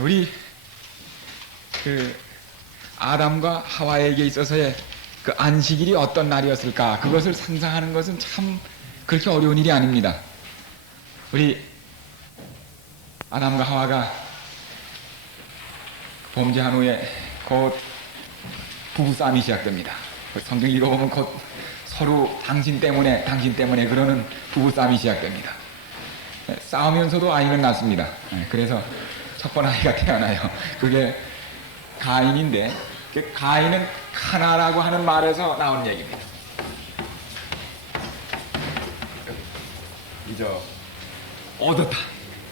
우리 그 아담과 하와에게 있어서의 그 안식일이 어떤 날이었을까, 그것을 상상하는 것은 참 그렇게 어려운 일이 아닙니다. 우리 아담과 하와가 범죄한 후에 곧 부부싸움이 시작됩니다. 성경 읽어보면 곧 서로 당신 때문에 그러는 부부싸움이 시작됩니다. 싸우면서도 아이는 낳습니다. 그래서 첫 번째 아이가 태어나요. 그게 가인인데, 그 가인은 카나라고 하는 말에서 나온 얘기입니다. 얻었다.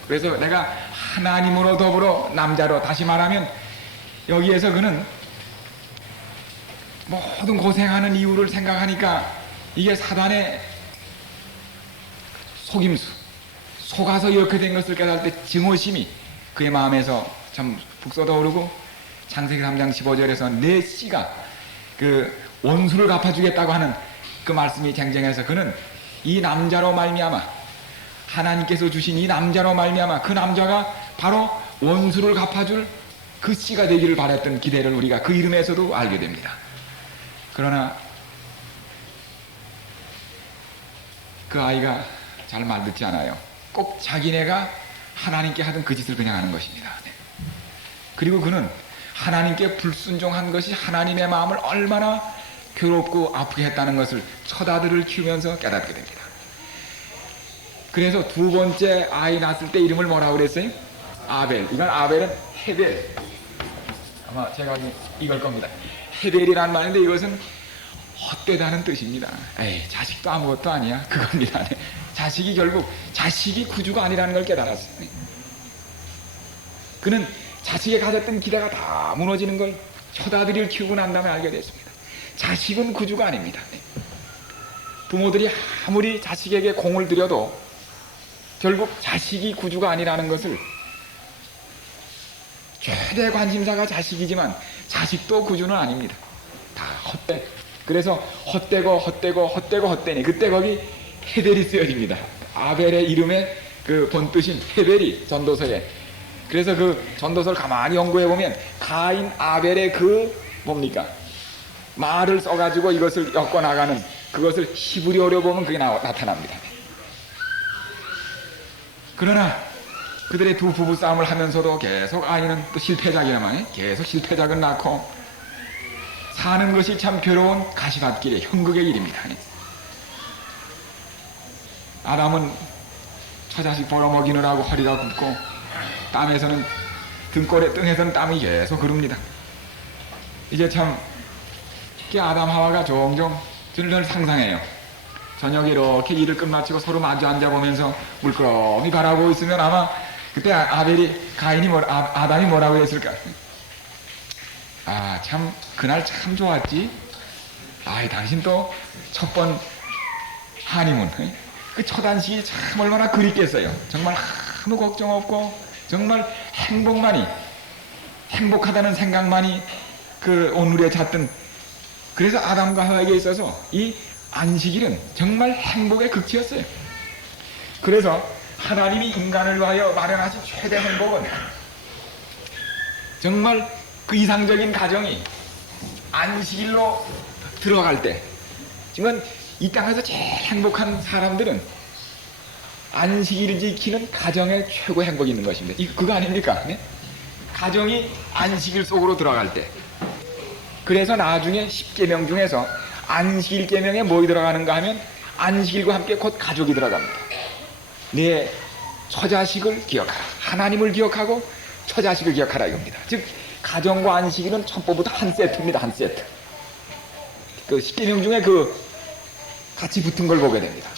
그래서 내가 하나님으로 더불어 남자로, 다시 말하면 여기에서 그는 모든 고생하는 이유를 생각하니까 이게 사단의 속임수, 속아서 이렇게 된 것을 깨달을 때 증오심이 그의 마음에서 참 북돋아오르고, 창세기 3장 15절에서 내 씨가 그 원수를 갚아주겠다고 하는 그 말씀이 쟁쟁해서 그는 이 남자로 말미암아, 하나님께서 주신 이 남자로 말미암아 그 남자가 바로 원수를 갚아줄 그 씨가 되기를 바랬던 기대를 우리가 그 이름에서도 알게 됩니다. 그러나 그 아이가 잘 말듣지 않아요. 꼭 자기네가 하나님께 하던 그 짓을 그냥 하는 것입니다. 그리고 그는 하나님께 불순종한 것이 하나님의 마음을 얼마나 괴롭고 아프게 했다는 것을 첫 아들을 키우면서 깨닫게 됩니다. 그래서 두 번째 아이 낳았을 때 이름을 뭐라고 그랬어요? 아벨. 이건 아벨은 헤벨. 아마 제가 이걸 겁니다. 헤벨이라는 말인데 이것은 헛되다는 뜻입니다. 에이, 자식도 아무것도 아니야. 그겁니다. 자식이 결국 자식이 구주가 아니라는 걸 깨달았어요. 그는 자식에 가졌던 기대가 다 무너지는 걸 첫 아들을 키우고 난 다음에 알게 됐습니다. 자식은 구주가 아닙니다. 부모들이 아무리 자식에게 공을 들여도 결국 자식이 구주가 아니라는 것을, 최대 관심사가 자식이지만 자식도 구주는 아닙니다. 다 헛된. 그래서 헛되니 그때 거기 헤벨이 쓰여집니다. 아벨의 이름의 그 본뜻인 헤벨이 전도서에. 그래서 그 전도서를 가만히 연구해 보면 가인 아벨의 그 뭡니까, 말을 써가지고 이것을 엮어 나가는 그것을 히브리어로 보면 그게 나타납니다. 그러나 그들의 두 부부 싸움을 하면서도 계속 아이는 또 실패작이야만 계속 실패작을 낳고 사는 것이 참 괴로운 가시밭길의 형극의 일입니다. 아담은 처자식 벌어먹이느라고 허리가 굽고 등에서는 땀이 계속 흐릅니다. 이제 참 아담 하와가 종종 저를 상상해요. 저녁에 이렇게 일을 끝마치고 서로 마주 앉아보면서 물끄러미 바라보고 있으면 아마 그때 아담이 뭐라고 했을까? 아, 참 그날 참 좋았지. 당신 또 첫 번 하니문, 그 첫 안식이 참 얼마나 그립겠어요. 정말 아무 걱정 없고 정말 행복하다는 생각만이 그 오늘에 잤던. 그래서 아담과 하와에게 있어서 이 안식일은 정말 행복의 극치였어요. 그래서 하나님이 인간을 위하여 마련하신 최대 행복은 정말 그 이상적인 가정이 안식일로 들어갈 때, 지금 이 땅에서 제일 행복한 사람들은 안식일을 지키는 가정에 최고 행복이 있는 것입니다. 그거 아닙니까? 네? 가정이 안식일 속으로 들어갈 때. 그래서 나중에 10계명 중에서 안식일 계명에 뭐이 들어가는가 하면 안식일과 함께 곧 가족이 들어갑니다. 네 처자식을 기억하라. 하나님을 기억하고 처자식을 기억하라 이겁니다. 즉 가정과 안식일은 첩보부터 한 세트입니다. 한 세트. 그 10계명 중에 그 같이 붙은 걸 보게 됩니다.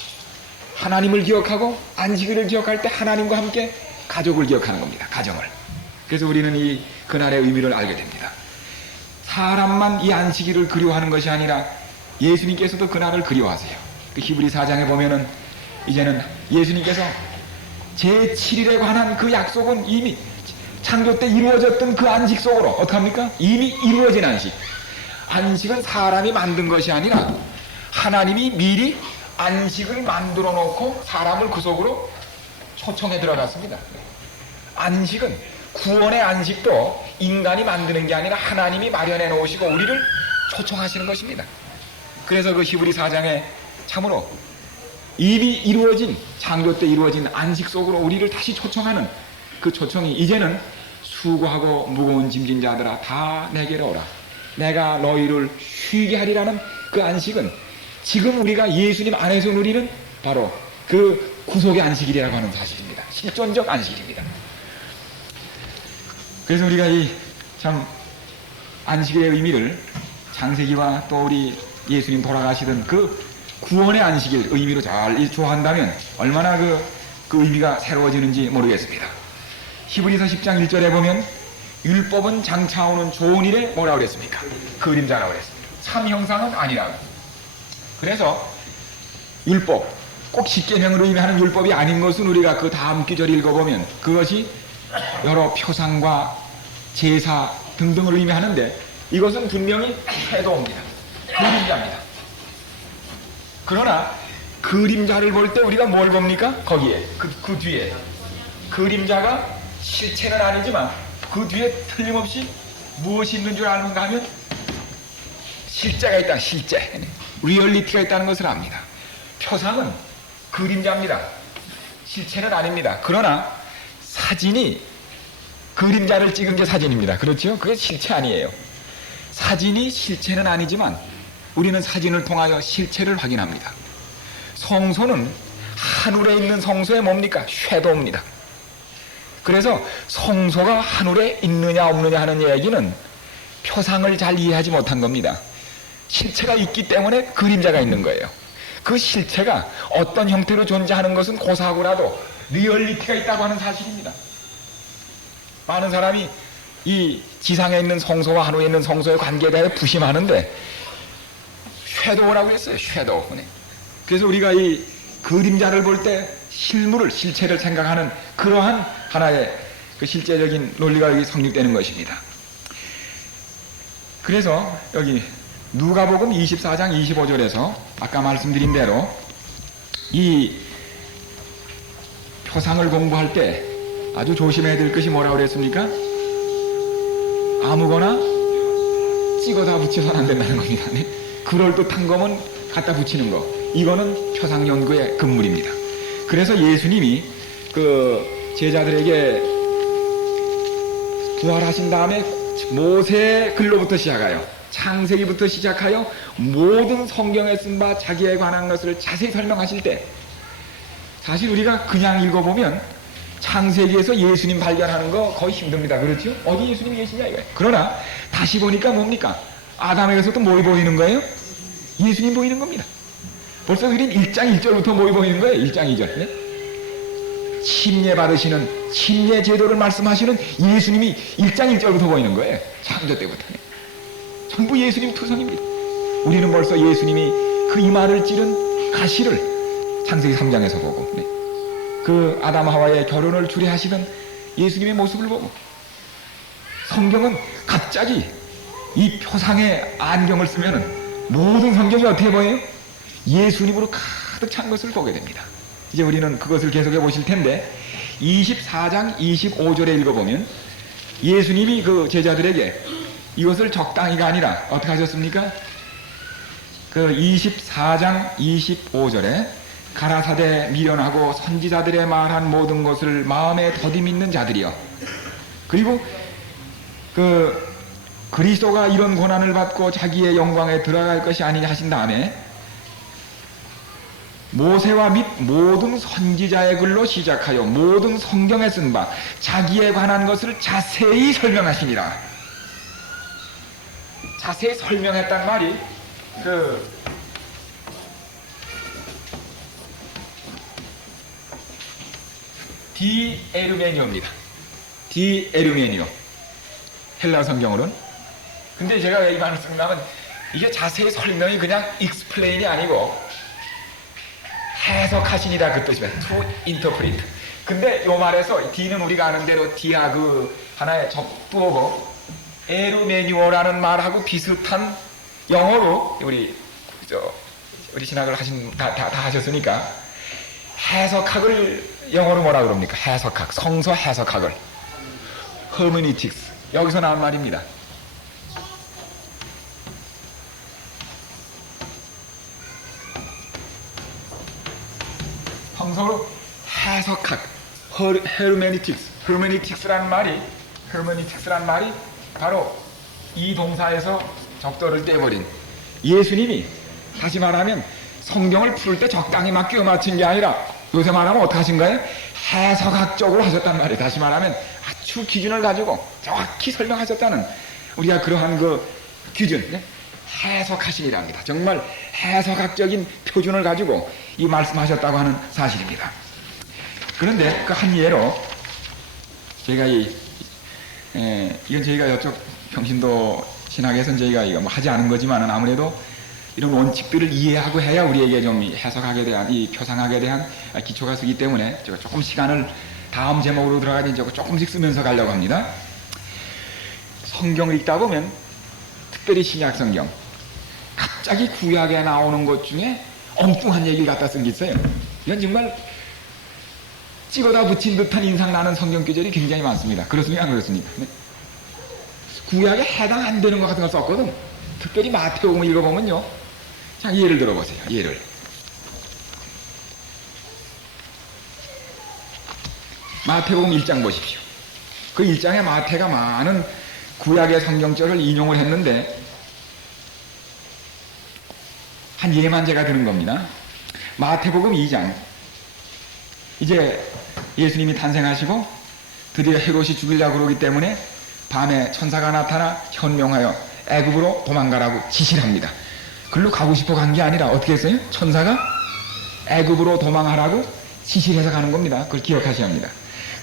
하나님을 기억하고 안식일을 기억할 때 하나님과 함께 가족을 기억하는 겁니다. 가정을. 그래서 우리는 이 그날의 의미를 알게 됩니다. 사람만 이 안식일을 그리워하는 것이 아니라 예수님께서도 그날을 그리워하세요. 그 히브리 4장에 보면은 이제는 예수님께서 제7일에 관한 그 약속은 이미 창조 때 이루어졌던 그 안식 속으로 어떡합니까? 이미 이루어진 안식. 안식은 사람이 만든 것이 아니라 하나님이 미리 안식을 만들어 놓고 사람을 그 속으로 초청해 들어갔습니다. 안식은 구원의 안식도 인간이 만드는 게 아니라 하나님이 마련해 놓으시고 우리를 초청하시는 것입니다. 그래서 그 히브리 4장에 참으로 이미 이루어진, 창조 때 이루어진 안식 속으로 우리를 다시 초청하는 그 초청이, 이제는 수고하고 무거운 짐진 자들아 다 내게로 오라, 내가 너희를 쉬게 하리라는 그 안식은 지금 우리가 예수님 안에서 누리는 바로 그 구속의 안식이라고 하는 사실입니다. 실존적 안식입니다. 그래서 우리가 이 참 안식의 의미를 창세기와 또 우리 예수님 돌아가시던 그 구원의 안식일 의미로 잘 조한다면 얼마나 그 의미가 새로워지는지 모르겠습니다. 히브리서 10장 1절에 보면 율법은 장차오는 좋은 일에 뭐라고 그랬습니까? 그림자라고 그랬습니다. 참 형상은 아니라고. 그래서 율법, 꼭 십계명으로 의미하는 율법이 아닌 것은 우리가 그 다음 구절 읽어보면 그것이 여러 표상과 제사 등등을 의미하는데, 이것은 분명히 해도입니다. 그림자입니다. 그러나 그림자를 볼 때 우리가 뭘 봅니까? 거기에 그 뒤에 그림자가 실체는 아니지만 그 뒤에 틀림없이 무엇이 있는 줄 아는가 하면 실제가 있다. 실제, 리얼리티가 있다는 것을 압니다. 표상은 그림자입니다. 실체는 아닙니다. 그러나 사진이 그림자를 찍은 게 사진입니다. 그렇죠? 그게 실체 아니에요. 사진이 실체는 아니지만 우리는 사진을 통하여 실체를 확인합니다. 성소는 하늘에 있는 성소에 뭡니까? 섀도우입니다. 그래서 성소가 하늘에 있느냐 없느냐 하는 얘기는 표상을 잘 이해하지 못한 겁니다. 실체가 있기 때문에 그림자가 있는 거예요. 그 실체가 어떤 형태로 존재하는 것은 고사하고라도 리얼리티가 있다고 하는 사실입니다. 많은 사람이 이 지상에 있는 성소와 하늘에 있는 성소의 관계에 대해 부심하는데 섀도우라고 했어요. 섀도우. 그래서 우리가 이 그림자를 볼 때 실물을, 실체를 생각하는 그러한 하나의 그 실제적인 논리가 여기 성립되는 것입니다. 그래서 여기 누가복음 24장 25절에서 아까 말씀드린 대로 이 표상을 공부할 때 아주 조심해야 될 것이 뭐라고 그랬습니까? 아무거나 찍어다 붙여서는 안 된다는 겁니다. 네? 그럴듯한 거면 갖다 붙이는 거, 이거는 표상 연구의 금물입니다. 그래서 예수님이 그 제자들에게 부활하신 다음에 모세 글로부터 시작하여 창세기부터 시작하여 모든 성경에 쓴 바 자기에 관한 것을 자세히 설명하실 때, 사실 우리가 그냥 읽어보면 창세기에서 예수님 발견하는 거 거의 힘듭니다. 그렇죠? 어디 예수님이 계시냐 이거예요. 그러나 다시 보니까 뭡니까? 아담에게서 또 뭘 보이는 거예요? 예수님 보이는 겁니다. 벌써 우린 1장 1절부터 뭘 보이는 거예요? 1장 2절. 네? 침례 받으시는, 침례 제도를 말씀하시는 예수님이 1장 1절부터 보이는 거예요. 창조 때부터. 네? 전부 예수님 투성입니다. 우리는 벌써 예수님이 그 이마를 찌른 가시를 창세기 3장에서 보고, 네? 그 아담 하와의 결혼을 주례하시던 예수님의 모습을 보고, 성경은 갑자기 이 표상의 안경을 쓰면은 모든 성경이 어떻게 보여요? 예수님으로 가득 찬 것을 보게 됩니다. 이제 우리는 그것을 계속해 보실 텐데 24장 25절에 읽어보면 예수님이 그 제자들에게 이것을 적당히가 아니라 어떻게 하셨습니까? 그 24장 25절에 가라사대 미련하고 선지자들의 말한 모든 것을 마음에 더디 믿는 자들이여, 그리고 그 그리스도가 이런 고난을 받고 자기의 영광에 들어갈 것이 아니냐 하신 다음에 모세와 및 모든 선지자의 글로 시작하여 모든 성경에 쓴 바 자기에 관한 것을 자세히 설명하시니라. 자세히 설명했단 말이 그 디에르메니오입니다. 디에르메니오, 헬라 성경으로는. 근데 제가 이 말을 쓰면 이게 자세히 설명이 그냥 explain이 아니고 해석하시니라 그 뜻입니다. to interpret. 근데 이 말에서 D는 우리가 아는 대로 D야 그 하나의 접두어고 에르메니오라는 말하고 비슷한 영어로 우리 신학을 다 하셨으니까 해석학을 영어로 뭐라 그럽니까? 해석학, 성서 해석학을 hermeneutics 여기서 나온 말입니다. 평소로 해석학, hermeneutics라는 말이 바로 이 동사에서 접도를 떼버린 예수님이 다시 말하면 성경을 풀을 때 적당히 막 끼워 맞춘 게 아니라 요새 말하면 어떻게 하신 거예요? 해석학적으로 하셨단 말이에요. 다시 말하면 아주 기준을 가지고 정확히 설명하셨다는 우리가 그러한 그 기준, 네? 해석하심이랍니다. 정말 해석학적인 표준을 가지고 이 말씀하셨다고 하는 사실입니다. 그런데 그 한 예로 저희가 이건 저희가 이쪽 평신도 신학에서는 저희가 이거 뭐 하지 않은 거지만은 아무래도 이런 원칙들을 이해하고 해야 우리에게 좀 해석학에 대한 이 표상학에 대한 기초가 쓰기 때문에 제가 조금 시간을 다음 제목으로 들어가니 조금씩 쓰면서 가려고 합니다. 성경을 읽다 보면 특별히 신약 성경 갑자기 구약에 나오는 것 중에 엉뚱한 얘기를 갖다 쓴 게 있어요. 이건 정말 찍어다 붙인 듯한 인상 나는 성경 구절이 굉장히 많습니다. 그렇습니까? 안 그렇습니까? 네? 구약에 해당 안 되는 것 같은 걸 썼거든. 특별히 마태복음을 읽어보면요. 자, 예를 들어보세요. 예를. 마태복음 1장 보십시오. 그 1장에 마태가 많은 구약의 성경절을 인용을 했는데 한 예만 제가 드는 겁니다. 마태복음 2장. 이제 예수님이 탄생하시고 드디어 헤롯이 죽이려고 그러기 때문에 밤에 천사가 나타나 현명하여 애굽으로 도망가라고 지시를 합니다. 글로 가고 싶어 간 게 아니라 어떻게 했어요? 천사가 애굽으로 도망하라고 지시를 해서 가는 겁니다. 그걸 기억하셔야 합니다.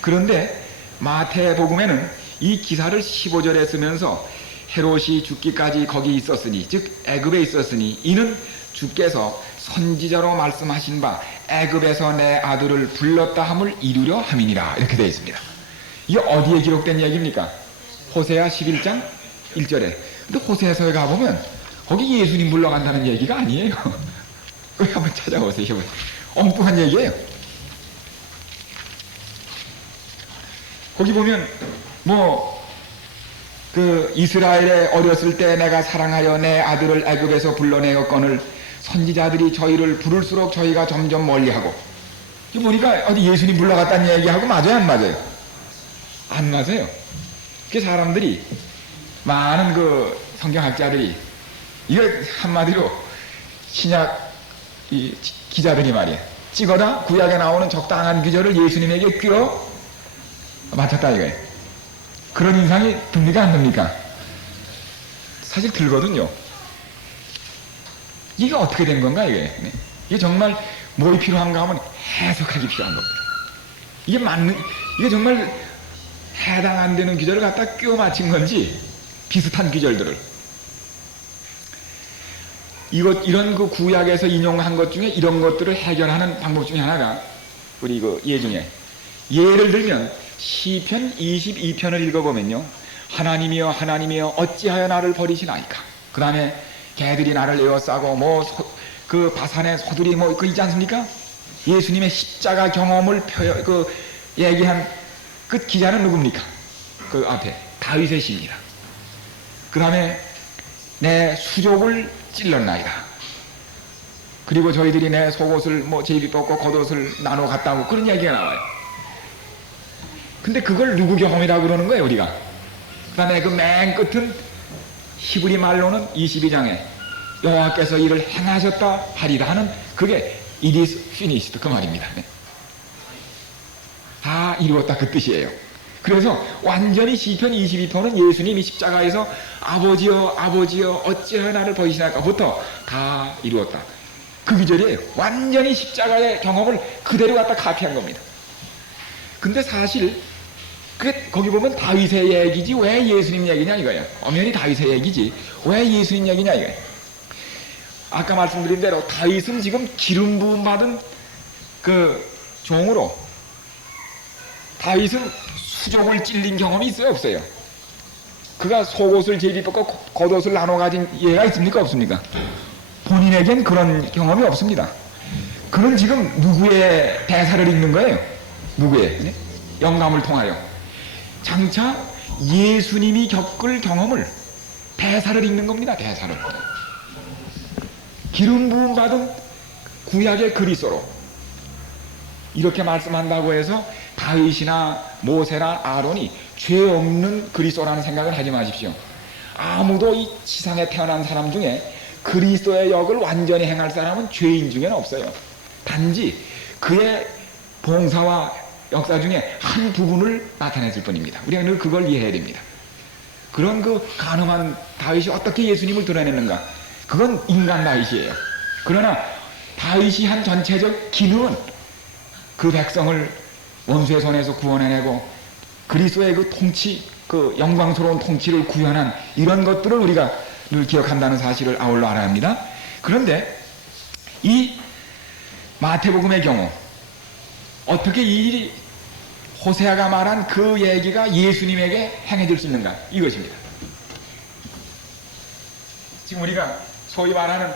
그런데 마태복음에는 이 기사를 15절에 쓰면서 헤롯이 죽기까지 거기 있었으니 즉 애굽에 있었으니 이는 주께서 선지자로 말씀하신 바 애굽에서 내 아들을 불렀다 함을 이루려 함이니라 이렇게 되어 있습니다. 이게 어디에 기록된 얘기입니까? 호세아 11장 1절에. 근데 호세아서에 가보면 거기 예수님 불러간다는 얘기가 아니에요. 그걸 한번 찾아보세요. 엉뚱한 얘기예요. 거기 보면 그 이스라엘에 어렸을 때 내가 사랑하여 내 아들을 애굽에서 불러내었거늘 선지자들이 저희를 부를수록 저희가 점점 멀리하고. 이 보니까 어디 예수님 불러갔다는 얘기하고 맞아요, 안 맞아요? 안 맞아요. 그 사람들이 많은 그 성경학자들이 이거 한마디로 신약 이 기자들이 말이에요. 찍어다 구약에 나오는 적당한 기절을 예수님에게 끼워 맞췄다 이거예요. 그런 인상이 듭니까 안 듭니까? 사실 들거든요. 이게 어떻게 된 건가 이게? 이게 정말 뭘 필요한가 하면 해석하기 필요한 겁니다. 이게 정말 해당 안 되는 기절을 갖다 끼워 맞힌 건지 비슷한 기절들을 이런 그 구약에서 인용한 것 중에 이런 것들을 해결하는 방법 중에 하나가 우리 그 예 중에 예를 들면 시편 22편을 읽어보면요. 하나님이여 하나님이여 어찌하여 나를 버리시나이까. 그 다음에 개들이 나를 에워싸고 그 바산의 소들이 그 있지 않습니까? 예수님의 십자가 경험을 얘기한 그 기자는 누굽니까? 그 앞에 다윗의 시입니다. 그 다음에 내 수족을 찔렀나이다. 그리고 저희들이 내 속옷을 제비 벗고 겉옷을 나눠 갔다고 그런 이야기가 나와요. 근데 그걸 누구 경험이라고 그러는 거예요, 우리가? 그 다음에 그 맨 끝은 히브리 말로는 22장에 여호와께서 이를 행하셨다 하리라 하는 그게 it is finished 그 말입니다. 다 이루었다 그 뜻이에요. 그래서 완전히 시편 22편은 예수님이 십자가에서 아버지여 아버지여 어찌하여 나를 버리시나이까부터 다 이루었다. 그 구절이에요. 완전히 십자가의 경험을 그대로 갖다 카피한 겁니다. 근데 사실 거기 보면 다윗의 얘기지 왜 예수님 얘기냐 이거예요. 엄연히 다윗의 얘기지 왜 예수님 얘기냐 이거예요. 아까 말씀드린 대로 다윗은 지금 기름 부음 받은 그 종으로 다윗은 수족을 찔린 경험이 있어요 없어요? 그가 속옷을 제비 벗고 겉옷을 나눠 가진 예가 있습니까 없습니까? 본인에겐 그런 경험이 없습니다. 그는 지금 누구의 대사를 읽는 거예요? 누구의? 영감을 통하여 장차 예수님이 겪을 경험을 대사를 읽는 겁니다. 대사를. 기름 부음 받은 구약의 그리스도로 이렇게 말씀한다고 해서 다윗이나 모세나 아론이 죄 없는 그리스도라는 생각을 하지 마십시오. 아무도 이 지상에 태어난 사람 중에 그리스도의 역을 완전히 행할 사람은 죄인 중에는 없어요. 단지 그의 봉사와 역사 중에 한 부분을 나타냈을 뿐입니다. 우리가 늘 그걸 이해해야 됩니다. 그런 그 가늠한 다윗이 어떻게 예수님을 드러냈는가? 그건 인간 다윗이에요. 그러나 다윗이 한 전체적 기능은 그 백성을 원수의 손에서 구원해내고 그리스도의 그 통치, 그 영광스러운 통치를 구현한 이런 것들을 우리가 늘 기억한다는 사실을 아울러 알아야 합니다. 그런데 이 마태복음의 경우 어떻게 이 일이 호세아가 말한 그 얘기가 예수님에게 행해질 수 있는가? 이것입니다. 지금 우리가 소위 말하는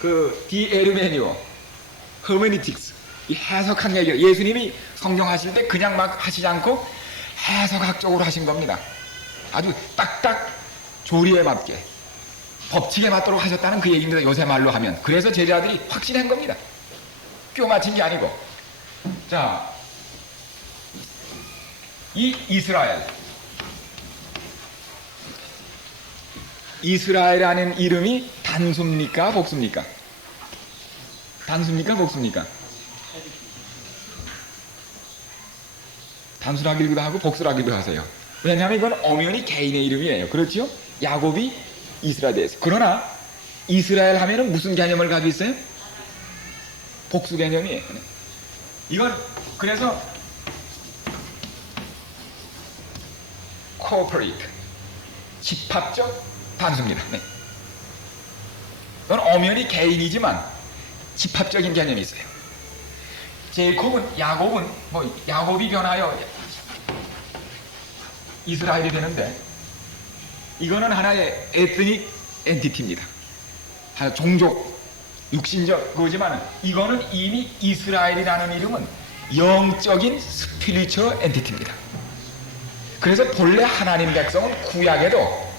그 디에르메니오, 허메니틱스, 이 해석한 얘기, 예수님이 성경하실 때 그냥 막 하시지 않고 해석학적으로 하신 겁니다. 아주 딱딱 조리에 맞게 법칙에 맞도록 하셨다는 그 얘기입니다. 요새 말로 하면. 그래서 제자들이 확신한 겁니다. 껴 맞힌 게 아니고. 자, 이 이스라엘이라는 이름이 단수입니까? 복수입니까? 단수입니까? 복수입니까? 단수라기도 하고 복수라기도 하세요. 왜냐하면 이건 엄연히 개인의 이름이에요. 그렇죠? 야곱이 이스라엘에서. 그러나 이스라엘 하면은 무슨 개념을 가지고 있어요? 복수 개념이에요. 이건 그래서 corporate, 집합적 단수입니다. 네. 이건 엄연히 개인이지만 집합적인 개념이 있어요. 야곱은 야곱이 변하여 이스라엘이 되는데 이거는 하나의 에트닉 엔티티입니다. 하나 종족, 육신적 그거지만 이거는 이미 이스라엘이라는 이름은 영적인 스피리처 엔티티입니다. 그래서 본래 하나님 백성은 구약에도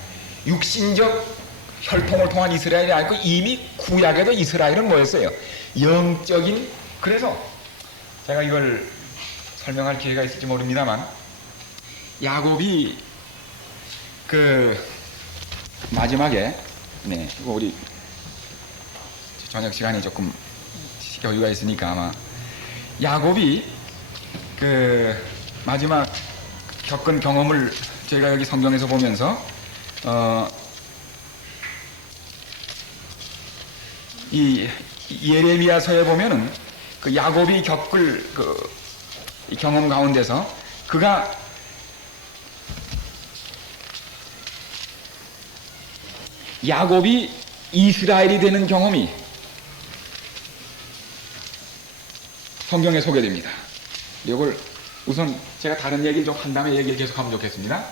육신적 혈통을 통한 이스라엘이 아니고 이미 구약에도 이스라엘은 뭐였어요? 영적인. 그래서 제가 이걸 설명할 기회가 있을지 모릅니다만 야곱이 그 마지막에 우리 저녁 시간이 조금 여유가 있으니까 아마 야곱이 그 마지막 겪은 경험을 저희가 여기 성경에서 보면서 이 예레미야서에 보면은 그 야곱이 겪을 이 경험 가운데서 그가 야곱이 이스라엘이 되는 경험이 성경에 소개됩니다. 이걸 우선 제가 다른 얘기를 좀 한 다음에 얘기를 계속하면 좋겠습니다.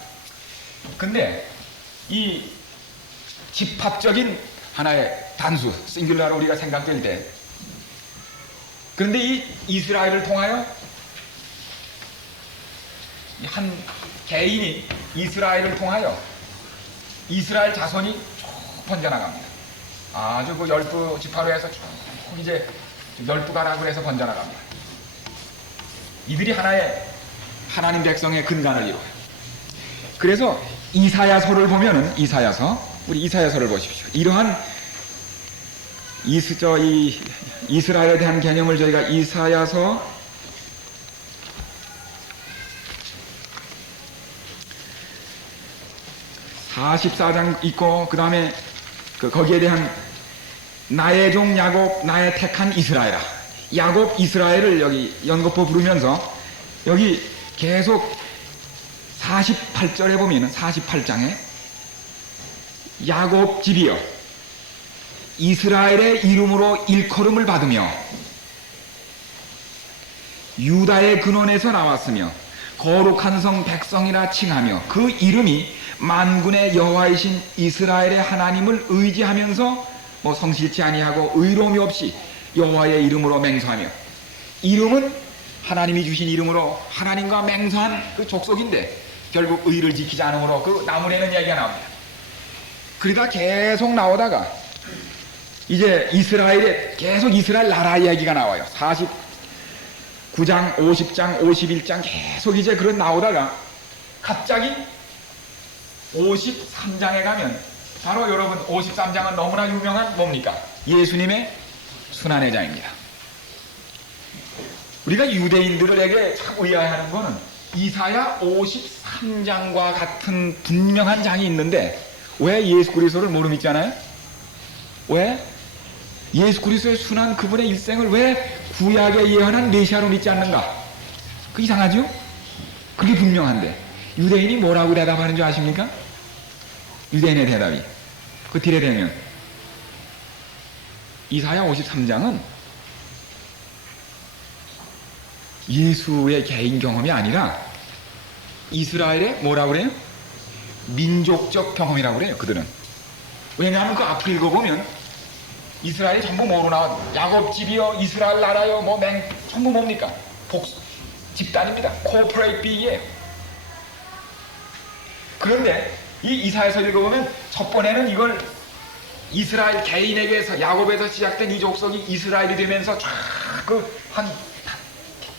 근데 이 집합적인 하나의 단수, 싱귤러로 우리가 생각될 때 그런데 이 이스라엘을 통하여 한 개인이 이스라엘을 통하여 이스라엘 자손이 쭉 번져나갑니다. 아주 그 12지파로 해서 쭉 이제 12가락을 해서 번져나갑니다. 이들이 하나의 하나님 백성의 근간을 이루어요. 그래서 이사야서를 보면은 우리 이사야서를 보십시오. 이러한 이스라엘에 대한 개념을 저희가 이사야서 44장 있고 그 다음에 거기에 대한 나의 종 야곱 나의 택한 이스라엘아, 야곱 이스라엘을 여기 연거푸 부르면서 여기 계속 48절에 보면 48장에 야곱 집이여 이스라엘의 이름으로 일컬음을 받으며 유다의 근원에서 나왔으며 거룩한 성 백성이라 칭하며 그 이름이 만군의 여호와이신 이스라엘의 하나님을 의지하면서 성실치 아니하고 의로움이 없이 여호와의 이름으로 맹세하며, 이름은 하나님이 주신 이름으로 하나님과 맹세한 그 족속인데 결국 의를 지키지 않으므로 그 나무라는 얘기가 나옵니다. 그러다 계속 나오다가 이제 이스라엘에 계속 이스라엘 나라 이야기가 나와요. 49장, 50장, 51장 계속 이제 그런 나오다가 갑자기 53장에 가면 바로 여러분 53장은 너무나 유명한 뭡니까? 예수님의 순환의 장입니다. 우리가 유대인들에게 참 의아해하는 거는 이사야 53장과 같은 분명한 장이 있는데 왜 예수 그리스도를 모르 믿잖아요? 왜? 예수 그리스도의 순환 그분의 일생을 왜 구약에 예언한 메시아로 믿지 않는가? 그 이상하죠? 그게 분명한데 유대인이 뭐라고 대답하는 줄 아십니까? 유대인의 대답이 그 뒤에 되면 이사야 53장은 예수의 개인 경험이 아니라 이스라엘의 뭐라고 그래요? 민족적 경험이라고 그래요. 그들은. 왜냐하면 그 앞을 읽어보면 이스라엘이 전부 뭐로 나와? 야곱 집이요, 이스라엘 나라요, 전부 뭡니까? 집단입니다. 코퍼레이트 비예요. 그런데 이 이사야서 읽어보면 첫 번에는 이걸 이스라엘 개인에게서 야곱에서 시작된 이 족속이 이스라엘이 되면서 쫙 그 한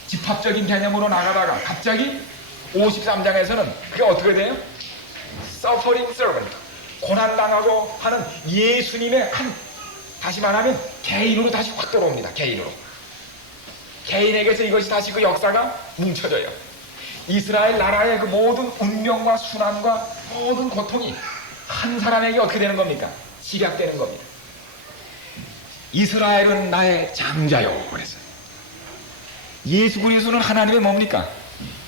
집합적인 개념으로 나가다가 갑자기 53장에서는 그게 어떻게 돼요? Suffering servant, 고난당하고 하는 예수님의 다시 말하면 개인으로 다시 확 들어옵니다. 개인에게서 이것이 다시 그 역사가 뭉쳐져요. 이스라엘 나라의 그 모든 운명과 순환과 모든 고통이 한 사람에게 어떻게 되는 겁니까? 집약되는 겁니다. 이스라엘은 나의 장자요. 그래서 예수 그리스도는 하나님의 뭡니까?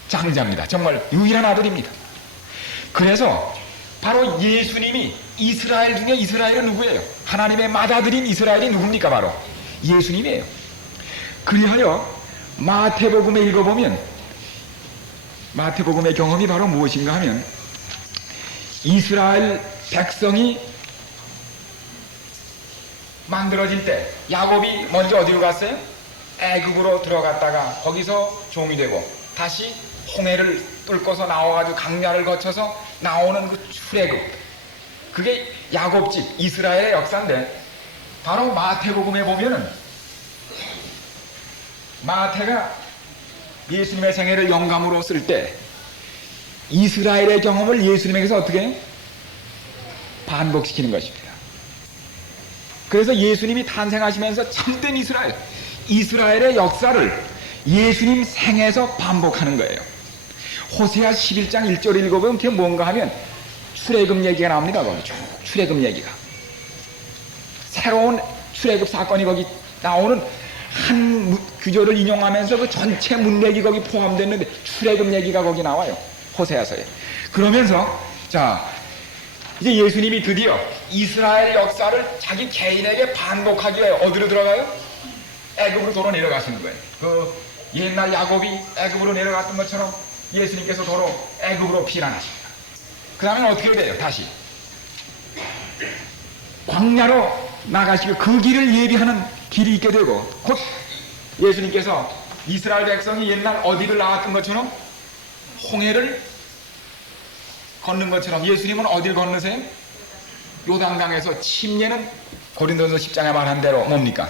장자입니다. 정말 유일한 아들입니다. 그래서 바로 예수님이 이스라엘 중에 이스라엘은 누구예요? 하나님의 맏아들인 이스라엘이 누굽니까? 바로 예수님이에요. 그리하여 마태복음에 읽어보면 마태복음의 경험이 바로 무엇인가 하면 이스라엘 백성이 만들어질 때 야곱이 먼저 어디로 갔어요? 애굽으로 들어갔다가 거기서 종이 되고 다시 홍해를 뚫고서 나와가지고 강야를 거쳐서 나오는 그 출애굽, 그게 야곱집 이스라엘의 역사인데 바로 마태복음에 보면은 마태가 예수님의 생애를 영감으로 쓸 때 이스라엘의 경험을 예수님에게서 어떻게 해요? 반복시키는 것입니다. 그래서 예수님이 탄생하시면서 참된 이스라엘의 역사를 예수님 생에서 반복하는 거예요. 호세아 11장 1절 읽어보면 그게 뭔가 하면 출애굽 얘기가 나옵니다. 거기 쭉 출애굽 얘기가. 새로운 출애굽 사건이 거기 나오는 한 규절을 인용하면서 그 전체 문맥이 거기 포함됐는데 출애굽 얘기가 거기 나와요. 호세아서에. 그러면서 자 이제 예수님이 드디어 이스라엘 역사를 자기 개인에게 반복하기 위해 어디로 들어가요? 애굽으로 도로 내려가시는 거예요. 그 옛날 야곱이 애굽으로 내려갔던 것처럼 예수님께서 도로 애굽으로 피난하십니다. 그 다음에 어떻게 돼요? 다시 광야로 나가시고 그 길을 예비하는 길이 있게 되고 곧 예수님께서 이스라엘 백성이 옛날 어디를 나왔던 것처럼 홍해를 걷는 것처럼 예수님은 어디를 건너세요? 요단강에서 침례는 고린도서 10장에 말한 대로 뭡니까?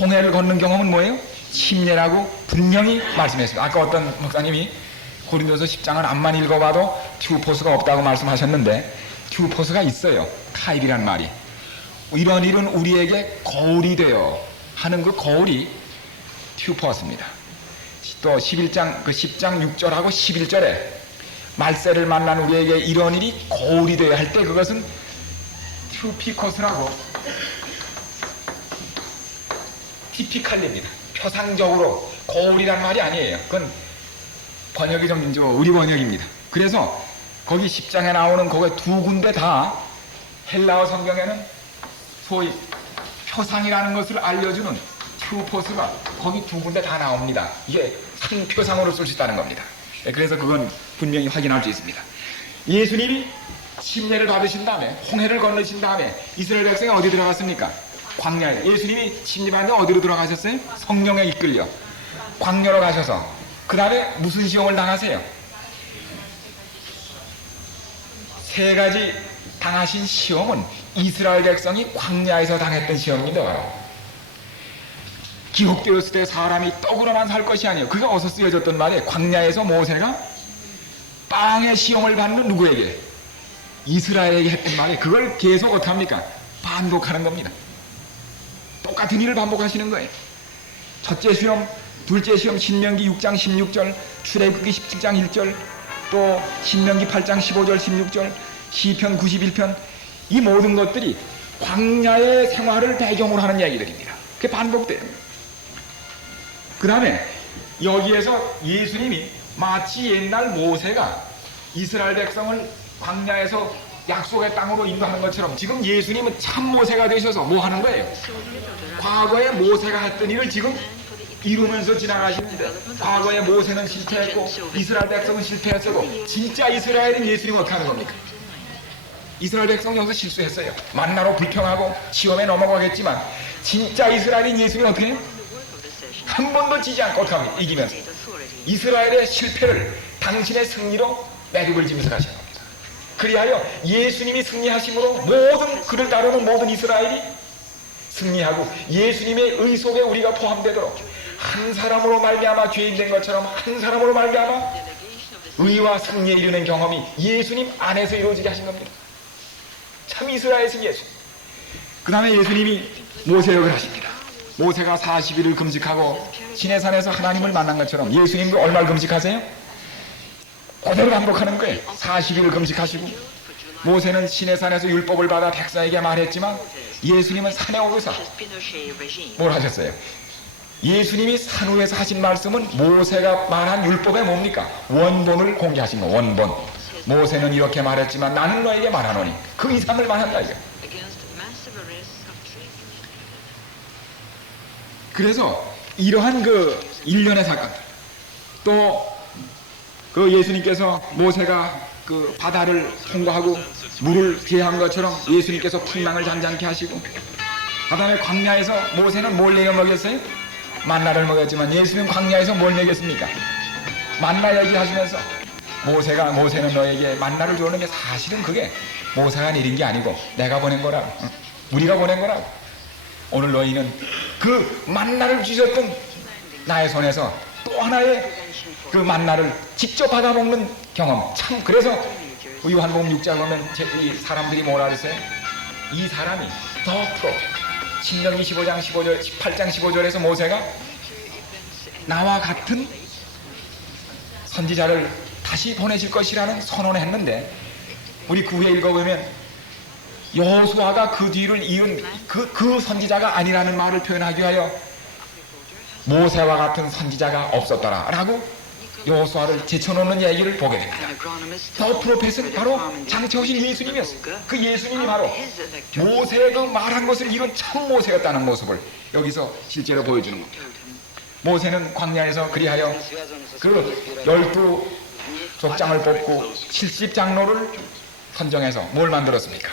홍해를 걷는 경험은 뭐예요? 침례라고 분명히 말씀했습니다. 아까 어떤 목사님이 고린도서 10장을 암만 읽어봐도 튜포스가 없다고 말씀하셨는데 튜포스가 있어요. 카일이란 말이. 이런 일은 우리에게 거울이 되어 하는 그 거울이 튜포스입니다. 또 11장 그 10장 6절하고 11절에 말세를 만난 우리에게 이런 일이 거울이 되어야 할 때 그것은 튜피코스라고 티피칼리입니다. 표상적으로 거울이란 말이 아니에요. 그건 번역이 좀 우리 번역입니다. 그래서 거기 10장에 나오는 거기 두 군데 다 헬라어 성경에는 소위 표상이라는 것을 알려주는 튜포스가 거기 두 군데 다 나옵니다. 이게 상표상으로 쓸 수 있다는 겁니다. 그래서 그건 분명히 확인할 수 있습니다. 예수님이 침례를 받으신 다음에 홍해를 건너신 다음에 이스라엘 백성이 어디 들어갔습니까? 광야에. 예수님이 침례받는데 어디로 들어가셨어요? 성령에 이끌려 광야로 가셔서 그 다음에 무슨 시험을 당하세요? 세 가지 당하신 시험은 이스라엘 백성이 광야에서 당했던 시험입니다. 바로 기록되었을 때 사람이 떡으로만 살 것이 아니에요. 그가 어디서 쓰여졌던 말이에요. 광야에서 모세가 빵의 시험을 받는 누구에게? 이스라엘에게 했던 말이에요. 그걸 계속 어떡합니까? 반복하는 겁니다. 똑같은 일을 반복하시는 거예요. 첫째 시험, 둘째 시험 신명기 6장 16절, 출애굽기 17장 1절, 또 신명기 8장 15절 16절, 시편 91편, 이 모든 것들이 광야의 생활을 배경으로 하는 얘기들입니다. 그게 반복돼요. 그 다음에 여기에서 예수님이 마치 옛날 모세가 이스라엘 백성을 광야에서 약속의 땅으로 인도하는 것처럼 지금 예수님은 참 모세가 되셔서 뭐 하는 거예요? 과거에 모세가 했던 일을 지금 이루면서 지나가시는데, 과거에 모세는 실패했고 이스라엘 백성은 실패했어도 진짜 이스라엘은 예수님은 어떻게 하는 겁니까? 이스라엘 백성 여기서 실수했어요. 만나로 불평하고 시험에 넘어가겠지만 진짜 이스라엘인 예수님은 어떻게 해요? 한 번도 지지 않고 어떻게 합니까? 이기면서 이스라엘의 실패를 당신의 승리로 매듭을 지면서 가시는 겁니다. 그리하여 예수님이 승리하심으로 모든 그를 따르는 모든 이스라엘이 승리하고 예수님의 의 속에 우리가 포함되도록 한 사람으로 말미암아 죄인 된 것처럼 한 사람으로 말미암아 의와 승리에 이르는 경험이 예수님 안에서 이루어지게 하신 겁니다. 참 이스라엘의 예수. 그 다음에 예수님이 모세역을 하십니다. 모세가 40일을 금식하고 시내산에서 하나님을 만난 것처럼 예수님도 얼마를 금식하세요? 그대로 반복하는 거예요. 40일을 금식하시고, 모세는 시내산에서 율법을 받아 백성에게 말했지만 예수님은 산에 오르사 뭘 하셨어요? 예수님이 산 위에서 하신 말씀은 모세가 말한 율법의 뭡니까? 원본을 공개하신 거. 원본. 모세는 이렇게 말했지만 나는 너에게 말하노니 그 이상을 말한다 이거. 그래서 이러한 그 일련의 사건, 또 그 예수님께서 모세가 그 바다를 통과하고 물을 피한 것처럼 예수님께서 풍랑을 잔잔케 하시고, 그 다음에 광야에서 모세는 뭘 내어 먹였어요? 만나를 먹였지만 예수님 광야에서 뭘 먹였습니까? 만나 얘기하시면서 모세는 너에게 만나를 주는 게 사실은 그게 모세가 내린 게 아니고 내가 보낸 거라고, 우리가 보낸 거라고. 오늘 너희는 그 만나를 주셨던 나의 손에서 또 하나의 그 만나를 직접 받아먹는 경험. 참 그래서 요한복음 6장 보면 이 사람들이 뭐라 그랬어요? 이 사람이 더 프로 신명기 15장 15절 18장 15절에서 모세가 나와 같은 선지자를 다시 보내실 것이라는 선언을 했는데, 우리 그 후에 읽어보면 여호수아가 그 뒤를 이은 그 선지자가 아니라는 말을 표현하기 위하여 모세와 같은 선지자가 없었더라 라고 여호수아를 제쳐놓는 얘기를 보게 됩니다. 더 프로펫은 바로 장차 오신 예수님이었어요. 그 예수님이 바로 모세가 그 말한 것을 이룬 참 모세였다는 모습을 여기서 실제로 보여주는 겁니다. 모세는 광야에서 그리하여 그 12족장을 뽑고 70장로를 선정해서 뭘 만들었습니까?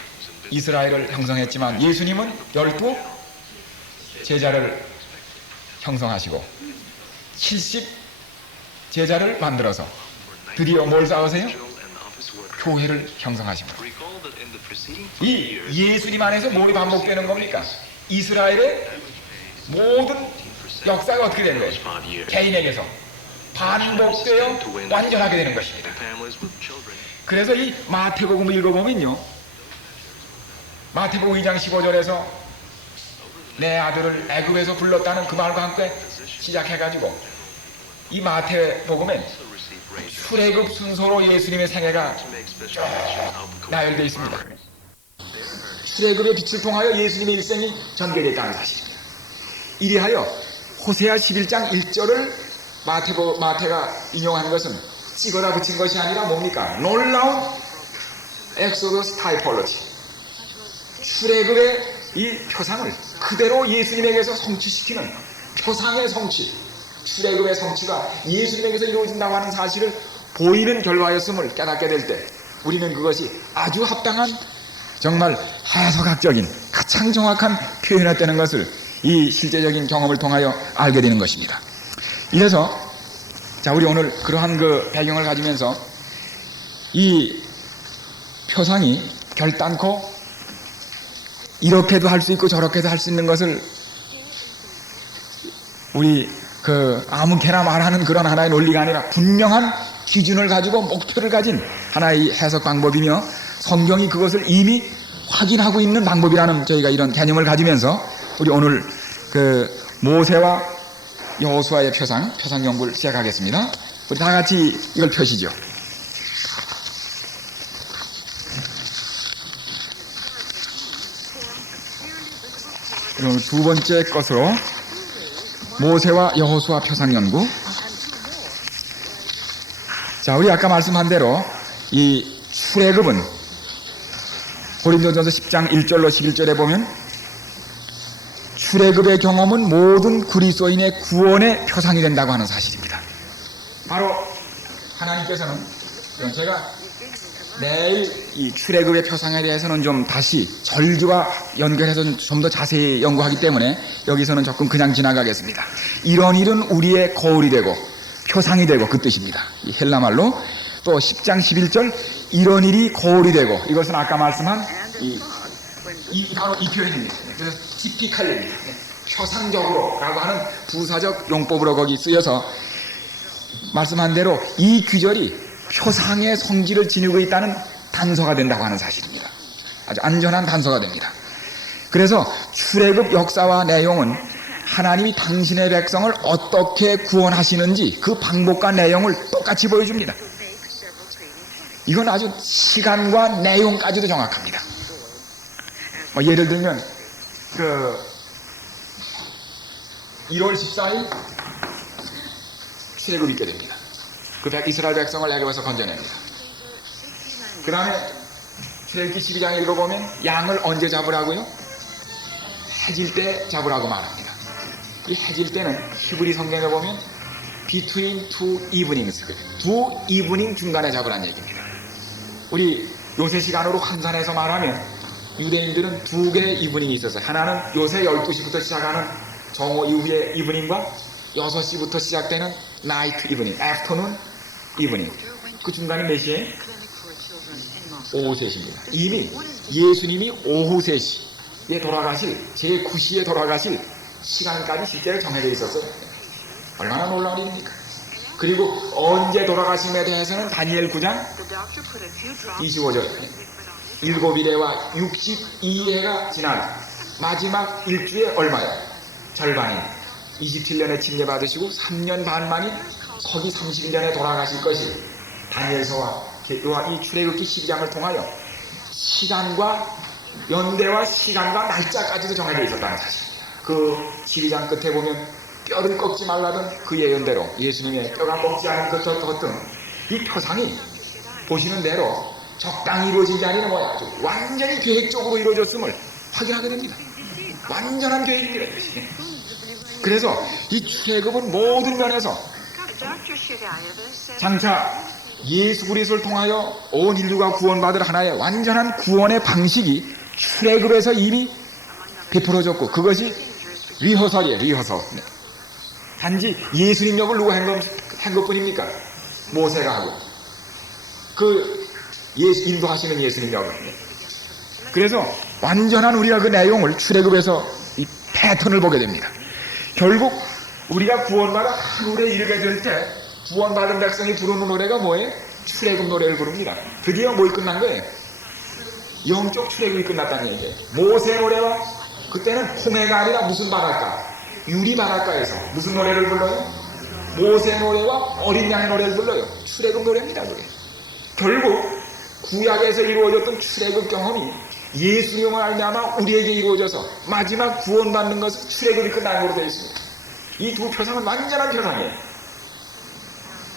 이스라엘을 형성했지만 예수님은 12 제자를 형성하시고 70 제자를 만들어서 드디어 뭘 쌓으세요? 교회를 형성하십니다. 이 예수님 안에서 뭘이 반복되는 겁니까? 이스라엘의 모든 역사가 어떻게 되는 거예요? 개인에게서 반복되어 완전하게 되는 것입니다. 그래서 이 마태복음을 읽어보면요, 마태복음 2장 15절에서 내 아들을 애굽에서 불렀다는 그 말과 함께 시작해가지고 이 마태복음엔 출애굽 순서로 예수님의 생애가 쭉 나열되어 있습니다. 출애굽의 빛을 통하여 예수님의 일생이 전개됐다는 사실입니다. 이리하여 호세아 11장 1절을 마태가 인용한 것은 찍어다 붙인 것이 아니라 뭡니까? 놀라운 엑소더스 타이폴로지, 출애굽의 이 표상을 그대로 예수님에게서 성취시키는 표상의 성취, 출애굽의 성취가 예수님에게서 이루어진다고 하는 사실을 보이는 결과였음을 깨닫게 될 때 우리는 그것이 아주 합당한 정말 해석학적인 가장 정확한 표현이었다는 것을 이 실제적인 경험을 통하여 알게 되는 것입니다. 이래서 자, 우리 오늘 그러한 그 배경을 가지면서 이 표상이 결단코 이렇게도 할 수 있고 저렇게도 할 수 있는 것을 우리 아무개나 말하는 그런 하나의 논리가 아니라 분명한 기준을 가지고 목표를 가진 하나의 해석 방법이며 성경이 그것을 이미 확인하고 있는 방법이라는 저희가 이런 개념을 가지면서 우리 오늘 모세와 여호수아의 표상 연구를 시작하겠습니다. 우리 다 같이 이걸 펴시죠. 그럼 두 번째 것으로 모세와 여호수아 표상 연구. 자, 우리 아까 말씀한 대로 이 출애굽은 고린도전서 10장 1절로 11절에 보면 출애굽의 경험은 모든 그리스도인의 구원의 표상이 된다고 하는 사실입니다. 바로 하나님께서는 제가 내일 이 출애굽의 표상에 대해서는 좀 다시 절기와 연결해서 좀 더 자세히 연구하기 때문에 여기서는 조금 그냥 지나가겠습니다. 이런 일은 우리의 거울이 되고 표상이 되고 그 뜻입니다. 이 헬라말로 또 10장 11절 이런 일이 거울이 되고 이것은 아까 말씀한 바로 이 표현입니다. 그래서 티피칼입니다. 표상적으로 라고 하는 부사적 용법으로 거기 쓰여서 말씀한 대로 이 귀절이 표상의 성질을 지니고 있다는 단서가 된다고 하는 사실입니다. 아주 안전한 단서가 됩니다. 그래서 출애굽 역사와 내용은 하나님이 당신의 백성을 어떻게 구원하시는지 그 방법과 내용을 똑같이 보여줍니다. 이건 아주 시간과 내용까지도 정확합니다. 예를 들면 1월 14일 출애굽이 있게 됩니다. 이스라엘 백성을 애굽에서 건져냅니다. 그 다음에 출애굽기 12장 읽어보면 양을 언제 잡으라고요? 해질 때 잡으라고 말합니다. 이 해질 때는 히브리 성경에 보면 between two evenings, 두 이브닝 중간에 잡으라는 얘기입니다. 우리 요새 시간으로 환산해서 말하면 유대인들은 두 개의 이브닝이 있었어요. 하나는 요새 12시부터 시작하는 정오 이후의 이브닝과 6시부터 시작되는 나이트 이브닝, 애프터눈 이브닝. 그 중간에 몇 시에? 오후 3시입니다. 이미 예수님이 오후 3시에 돌아가실, 제9시에 돌아가실 시간까지 실제로 정해져 있었어요. 얼마나 놀라운 일입니까? 그리고 언제 돌아가심에 대해서는 다니엘 9장 25절 7일에와 62해가 지난 마지막 일주에 얼마요? 절반인 27년에 침례받으시고 3년 반 만인 거기 30년에 돌아가실 것이 다니엘서와 이 출애굽기 12장을 통하여 시간과 연대와 시간과 날짜까지도 정해져 있었다는 사실입니다. 그 12장 끝에 보면 뼈를 꺾지 말라던 그 예언대로 예수님의 뼈가 꺾지 않은 것 등 이 표상이 보시는 대로 적당히 이루어진 게 아니라 완전히 계획적으로 이루어졌음을 확인하게 됩니다. 완전한 계획입니다. 그래서 이 출애굽은 모든 면에서 장차 예수 그리스도를 통하여 온 인류가 구원받을 하나의 완전한 구원의 방식이 출애굽에서 이미 베풀어졌고 그것이 리허설이에요. 리허설. 단지 예수님 역을 누가 한 것뿐입니까? 모세가 하고 인도하시는 예수님 역을. 그래서 완전한 우리가 그 내용을 출애굽에서 이 패턴을 보게 됩니다. 결국 우리가 구원받아 하늘에 이르게 될 때 구원받은 백성이 부르는 노래가 뭐예요? 출애굽 노래를 부릅니다. 드디어 뭘 끝난 거예요? 영적 출애굽이 끝났다는 얘기예요. 모세 노래와 그때는 홍해가 아니라 무슨 바닷가? 유리 바닷가에서 무슨 노래를 불러요? 모세 노래와 어린 양의 노래를 불러요. 출애굽 노래입니다. 그게. 결국 구약에서 이루어졌던 출애굽 경험이 예수님을 말미암아 우리에게 이루어져서 마지막 구원받는 것은 출애굽이 끝난 것으로 되어 있습니다. 이 두 표상은 완전한 표상이에요.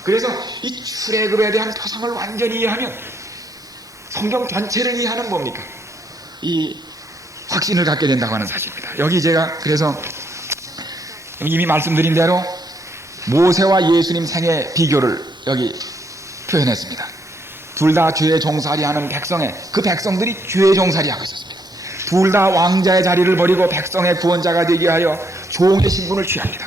그래서 이 출애굽에 대한 표상을 완전히 이해하면 성경 전체를 이해하는 뭡니까? 이 확신을 갖게 된다고 하는 사실입니다. 여기 제가 그래서 이미 말씀드린 대로 모세와 예수님 생애 비교를 여기 표현했습니다. 둘 다 죄의 종살이하는 그 백성들이 죄의 종살이하고 있었습니다. 둘 다 왕자의 자리를 버리고 백성의 구원자가 되기 위하여 종의 신분을 취합니다.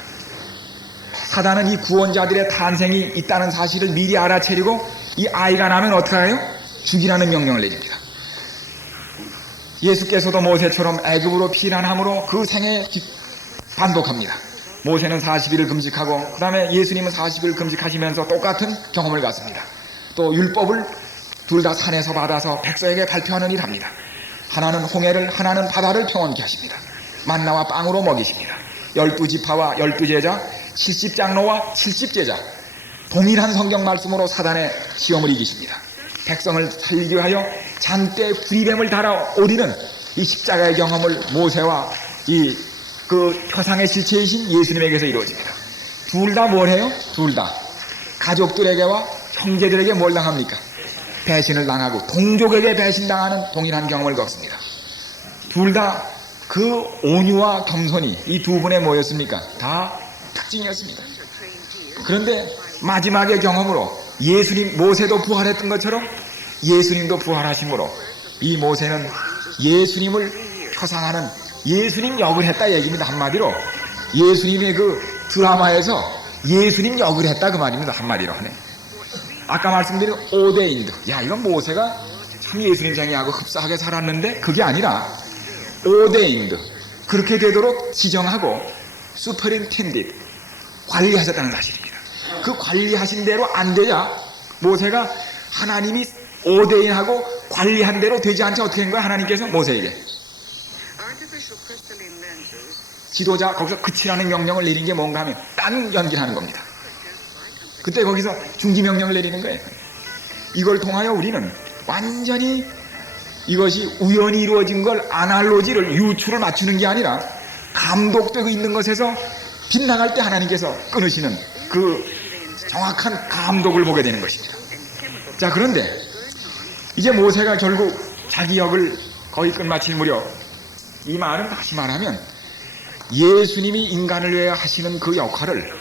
사단은 이 구원자들의 탄생이 있다는 사실을 미리 알아채리고 이 아이가 나면 어떻게 해요? 죽이라는 명령을 내립니다. 예수께서도 모세처럼 애굽으로 피난함으로 그 생애 반복합니다. 모세는 40일을 금식하고 그 다음에 예수님은 40일 금식하시면서 똑같은 경험을 갖습니다. 또 율법을 둘 다 산에서 받아서 백성에게 발표하는 일 합니다. 하나는 홍해를, 하나는 바다를 평온케 하십니다. 만나와 빵으로 먹이십니다. 12지파와 12제자, 70장로와 70제자, 동일한 성경 말씀으로 사단의 시험을 이기십니다. 백성을 살리기 위하여 장대에 불이뱀을 달아오리는 이 십자가의 경험을 모세와 그 표상의 실체이신 예수님에게서 이루어집니다. 둘 다 뭘 해요? 둘 다 가족들에게와 형제들에게 뭘 당합니까? 배신을 당하고 동족에게 배신당하는 동일한 경험을 겪습니다. 둘 다 그 온유와 겸손이 이 두 분의 뭐였습니까? 다 특징이었습니다. 그런데 마지막의 경험으로 예수님, 모세도 부활했던 것처럼 예수님도 부활하심으로 이 모세는 예수님을 표상하는 예수님 역을 했다 얘기입니다. 한마디로 예수님의 그 드라마에서 예수님 역을 했다 그 말입니다. 한마디로. 네. 아까 말씀드린 오데인드, 야 이건 모세가 참 예수님 생애하고 흡사하게 살았는데 그게 아니라 오데인드, 그렇게 되도록 지정하고 슈퍼린텐디드, 관리하셨다는 사실입니다. 그 관리하신 대로 안 되자 모세가 하나님이 오데인하고 관리한 대로 되지 않자 어떻게 한 거야? 하나님께서 모세에게 지도자 거기서 그치라는 명령을 내린 게 뭔가 하면 딴 연기를 하는 겁니다. 그때 거기서 중지명령을 내리는 거예요. 이걸 통하여 우리는 완전히 이것이 우연히 이루어진 걸 아날로지를 유추를 맞추는 게 아니라 감독되고 있는 것에서 빗나갈 때 하나님께서 끊으시는 그 정확한 감독을 보게 되는 것입니다. 자, 그런데 이제 모세가 결국 자기 역을 거의 끝마칠 무렵 이 말은 다시 말하면 예수님이 인간을 위해 하시는 그 역할을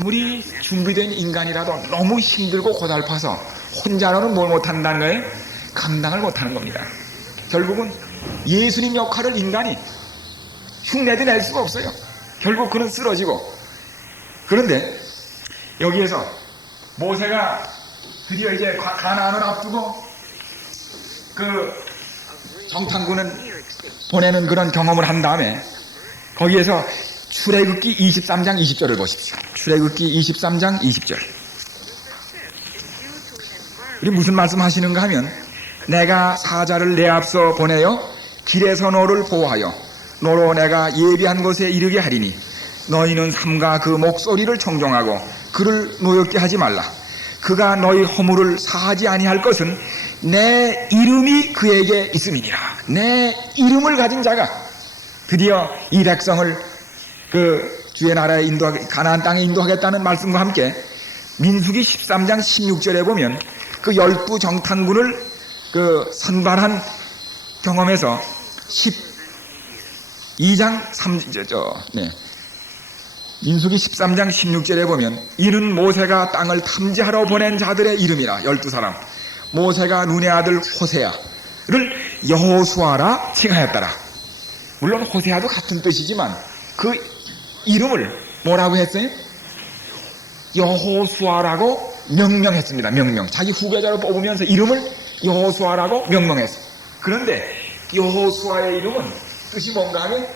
아무리 준비된 인간이라도 너무 힘들고 고달파서 혼자로는 뭘 못한다는 거예요? 감당을 못하는 겁니다. 결국은 예수님 역할을 인간이 흉내도 낼 수가 없어요. 결국 그는 쓰러지고. 그런데 여기에서 모세가 드디어 이제 가나안을 앞두고 그 정탐꾼은 보내는 그런 경험을 한 다음에 거기에서 출애굽기 23장 20절을 보십시오. 출애굽기 23장 20절. 우리 무슨 말씀 하시는가 하면 내가 사자를 내 앞서 보내어 길에서 너를 보호하여 너로 내가 예비한 곳에 이르게 하리니 너희는 삼가 그 목소리를 청종하고 그를 노엽게 하지 말라. 그가 너희 허물을 사하지 아니할 것은 내 이름이 그에게 있음이니라. 내 이름을 가진 자가 드디어 이 백성을 그 주의 나라에 가나안 땅에 인도하겠다는 말씀과 함께 민수기 13장 16절에 보면 그 12 정탐꾼을 그 선발한 경험에서 12장 3절, 민수기 13장 16절에 보면 이는 모세가 땅을 탐지하러 보낸 자들의 이름이라. 12사람 모세가 눈의 아들 호세아를 여호수아라 칭하였더라. 물론 호세아도 같은 뜻이지만 그 이름을 뭐라고 했어요? 여호수아라고 명명했습니다. 명명. 자기 후계자로 뽑으면서 이름을 여호수아라고 명명했어요. 그런데 여호수아의 이름은 뜻이 뭔가 하면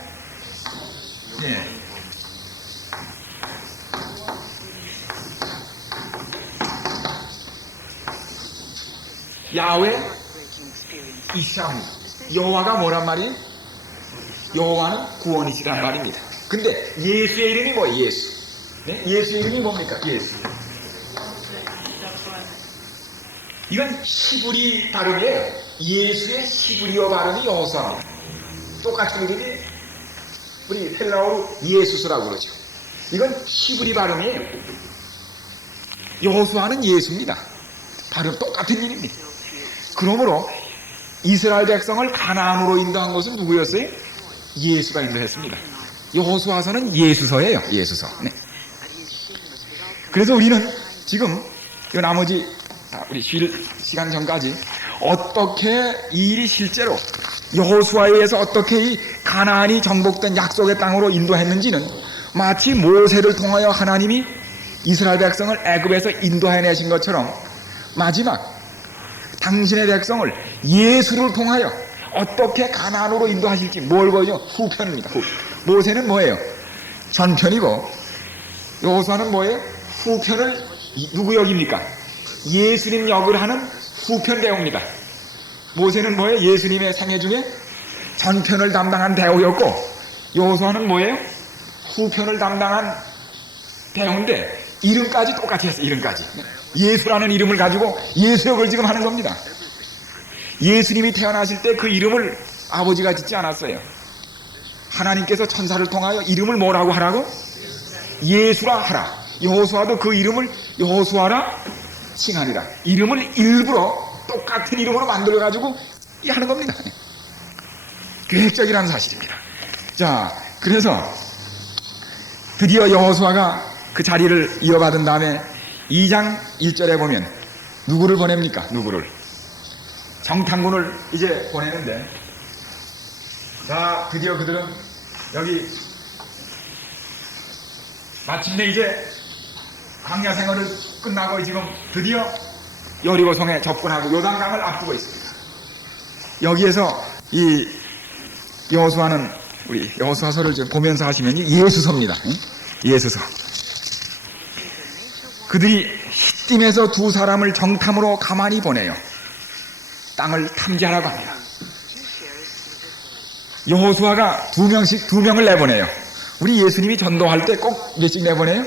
야훼 이샤무, 여호와가 뭐란 말이에요? 여호와는 구원이시란 말입니다. 근데 예수의 이름이 뭐예요? 예수. 예수의 이름이 뭡니까? 예수. 이건 히브리 발음이에요. 예수의 히브리어 발음이 여호수아입니다. 똑같이 우리 헬라어로 예수스라고 그러죠. 이건 히브리 발음이에요. 여호수아는 예수입니다. 발음 똑같은 일입니다. 그러므로 이스라엘 백성을 가나안으로 인도한 것은 누구였어요? 예수가 인도했습니다. 여호수아서는 예수서예요. 예수서. 네. 그래서 우리는 지금 이 나머지 우리 쉴 시간 전까지 어떻게 이 일이 실제로 여호수아에 의해서 어떻게 이 가나안이 정복된 약속의 땅으로 인도했는지는 마치 모세를 통하여 하나님이 이스라엘 백성을 애굽에서 인도해내신 것처럼 마지막 당신의 백성을 예수를 통하여 어떻게 가나안으로 인도하실지 뭘 보여줘? 후편입니다. 모세는 뭐예요? 전편이고 여호수아는 뭐예요? 후편을 누구 역입니까? 예수님 역을 하는 후편 대우입니다. 모세는 뭐예요? 예수님의 생애 중에 전편을 담당한 대우였고 여호수아는 뭐예요? 후편을 담당한 대우인데 이름까지 똑같이 했어요. 이름까지 예수라는 이름을 가지고 예수 역을 지금 하는 겁니다. 예수님이 태어나실 때 그 이름을 아버지가 짓지 않았어요. 하나님께서 천사를 통하여 이름을 뭐라고 하라고? 예수라 하라. 여호수아도 그 이름을 여호수아라 칭하니라. 이름을 일부러 똑같은 이름으로 만들어가지고 하는 겁니다. 계획적이라는 사실입니다. 자, 그래서 드디어 여호수아가 그 자리를 이어받은 다음에 2장 1절에 보면 누구를 보냅니까? 누구를? 정탐군을 이제 보내는데, 자, 드디어 그들은 여기 마침내 이제 광야 생활을 끝나고 지금 드디어 여리고성에 접근하고 요단강을 앞두고 있습니다. 여기에서 이 여호수아는 우리 여호수아서를 좀 보면서 하시면 예수서입니다. 예수서. 그들이 힛짐에서 두 사람을 정탐으로 가만히 보내요. 땅을 탐지하라고 합니다. 여호수아가 두 명을 내보내요. 우리 예수님이 전도할 때 꼭 몇씩 내보내요?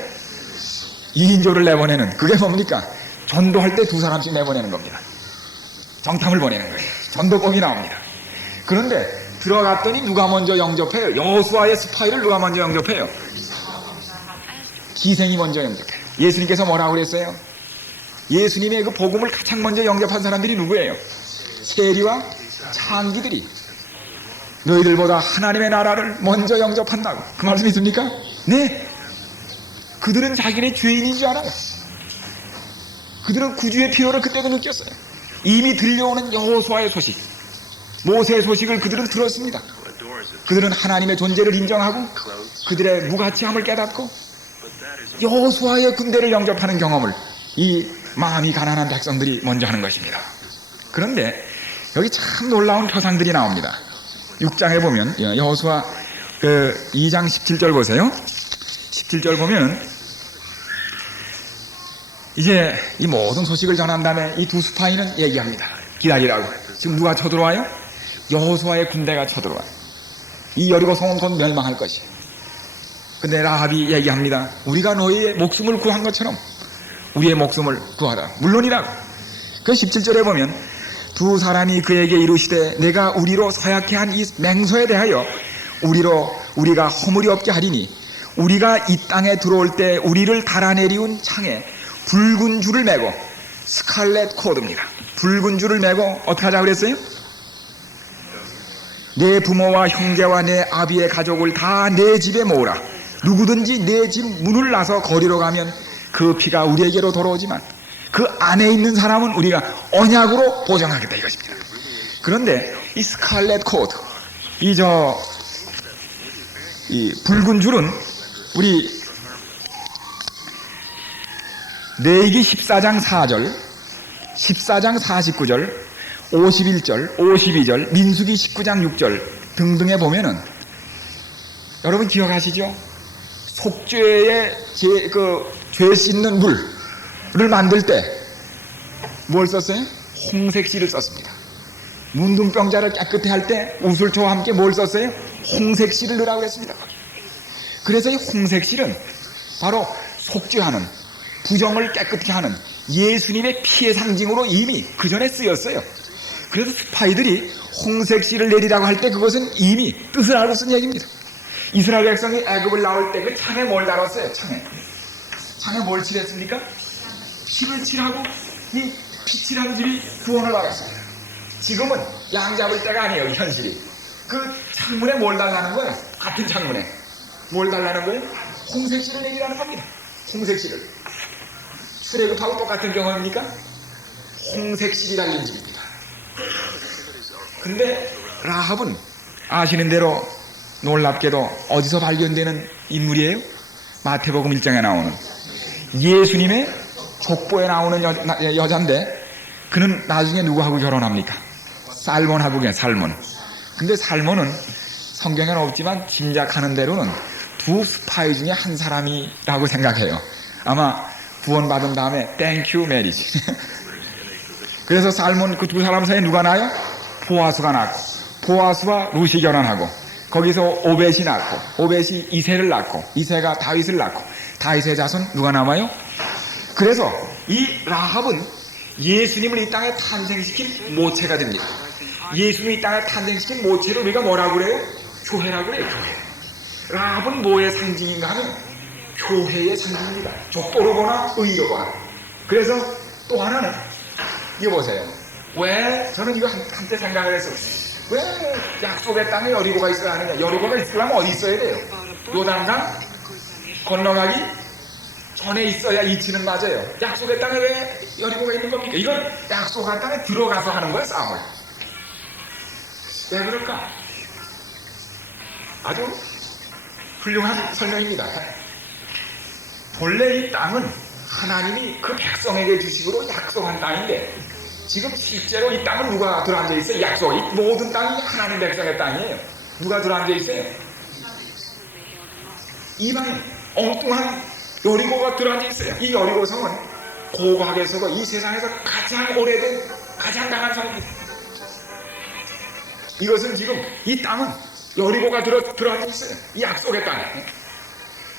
2인조를 내보내는, 그게 뭡니까? 전도할 때 두 사람씩 내보내는 겁니다. 정탐을 보내는 거예요. 전도법이 나옵니다. 그런데 들어갔더니 누가 먼저 영접해요? 여호수아의 스파이를 누가 먼저 영접해요? 기생이 먼저 영접해요. 예수님께서 뭐라고 그랬어요? 예수님의 그 복음을 가장 먼저 영접한 사람들이 누구예요? 세리와 창기들이 너희들보다 하나님의 나라를 먼저 영접한다고. 그 말씀 있습니까? 네. 그들은 자기네 죄인인 줄 알아요. 그들은 구주의 필요를 그때도 느꼈어요. 이미 들려오는 여호수아의 소식, 모세의 소식을 그들은 들었습니다. 그들은 하나님의 존재를 인정하고 그들의 무가치함을 깨닫고 여호수아의 군대를 영접하는 경험을 이 마음이 가난한 백성들이 먼저 하는 것입니다. 그런데 여기 참 놀라운 표상들이 나옵니다. 6장에 보면 여호수아 2장 17절 보세요. 17절 보면 이제 이 모든 소식을 전한 다음에 이 두 스파이는 얘기합니다. 기다리라고. 지금 누가 쳐들어와요? 여호수아의 군대가 쳐들어와요. 이 여리고 성은 곧 멸망할 것이에요. 근데 라합이 얘기합니다. 우리가 너희의 목숨을 구한 것처럼 우리의 목숨을 구하라. 물론이라고. 그 17절에 보면 두 사람이 그에게 이르시되 내가 우리로 서약해 한 이 맹소에 대하여 우리가 허물이 없게 하리니 우리가 이 땅에 들어올 때 우리를 달아내리운 창에 붉은 줄을 매고 스칼렛 코드입니다. 붉은 줄을 매고 어떻게 하자 그랬어요? 내 부모와 형제와 내 아비의 가족을 다 내 집에 모으라. 누구든지 내 집 문을 나서 거리로 가면 그 피가 우리에게로 돌아오지만 그 안에 있는 사람은 우리가 언약으로 보장하겠다 이것입니다. 그런데 이 스칼렛 코드, 이 붉은 줄은 우리 레위기 14장 4절, 14장 49절, 51절, 52절, 민수기 19장 6절 등등에 보면은 여러분 기억하시죠? 속죄의 죄 씻는 물을 만들 때 뭘 썼어요? 홍색실을 썼습니다. 문둥병자를 깨끗이 할 때 우슬초와 함께 뭘 썼어요? 홍색실을 넣으라고 했습니다. 그래서 이 홍색실은 바로 속죄하는, 부정을 깨끗게 하는 예수님의 피의 상징으로 이미 그 전에 쓰였어요. 그래서 스파이들이 홍색실을 내리라고 할 때 그것은 이미 뜻을 알고 쓴 얘기입니다. 이스라엘 백성이 애굽을 나올 때 그 창에 뭘 달았어요? 창에 뭘 칠했습니까? 피를 칠하고 이 피칠한 줄이 구원을 알았습니다. 지금은 양 잡을 때가 아니에요. 현실이. 그 창문에 뭘 달라는 거예요? 같은 창문에 뭘 달라는 거예요? 홍색실을 내리라는 겁니다. 홍색실을. 출애굽하고 똑같은 경험입니까? 홍색실이 달린 집입니다. 근데 라합은 아시는 대로 놀랍게도 어디서 발견되는 인물이에요? 마태복음 1장에 나오는 예수님의 족보에 나오는 여자인데 그는 나중에 누구하고 결혼합니까? 살몬하고 살몬. 근데 살몬은 성경에는 없지만 짐작하는 대로는 두 스파이 중에 한 사람이라고 생각해요. 아마 구원받은 다음에 땡큐 메리지. 그래서 살몬 그 두 사람 사이에 누가 나요? 보아스가 낳고, 보아스와 루시 결혼하고, 거기서 오벳이 낳고, 오벳이 이새를 낳고, 이새가 다윗을 낳고, 다윗의 자손 누가 남아요? 그래서 이 라합은 예수님을 이 땅에 탄생시킨 모체가 됩니다. 예수님을 이 땅에 탄생시킨 모체를 우리가 뭐라고 그래요? 교회라고 그래요. 교회. 라합은 뭐의 상징인가 하면 교회의 상징입니다. 족보로 보나 의로 보나. 그래서 또 하나는 이거 보세요. 왜 저는 이거 한때 생각을 했어요. 왜 약속의 땅에 여리고가 있어야 하느냐. 여리고가 있으려면 어디 있어야 돼요? 요단강 건너가기 전에 있어야 이치는 맞아요. 약속의 땅에 왜 여리고가 있는 겁니까? 이건 약속의 땅에 들어가서 하는 거야, 싸움을. 왜 그럴까? 아주 훌륭한 설명입니다. 본래 이 땅은 하나님이 그 백성에게 주식으로 약속한 땅인데 지금 실제로 이 땅은 누가 들어앉아 있어요? 약속. 이 모든 땅이 하나님 백성의 땅이에요. 누가 들어앉아 있어요? 이방인 엉뚱한 여리고가 들어앉아 있어요. 이 여리고성은 고고하게서도 이 세상에서 가장 오래된 가장 강한 성입니다. 이것은 지금 이 땅은 여리고가 들어앉아 있어요. 이 약속의 땅에.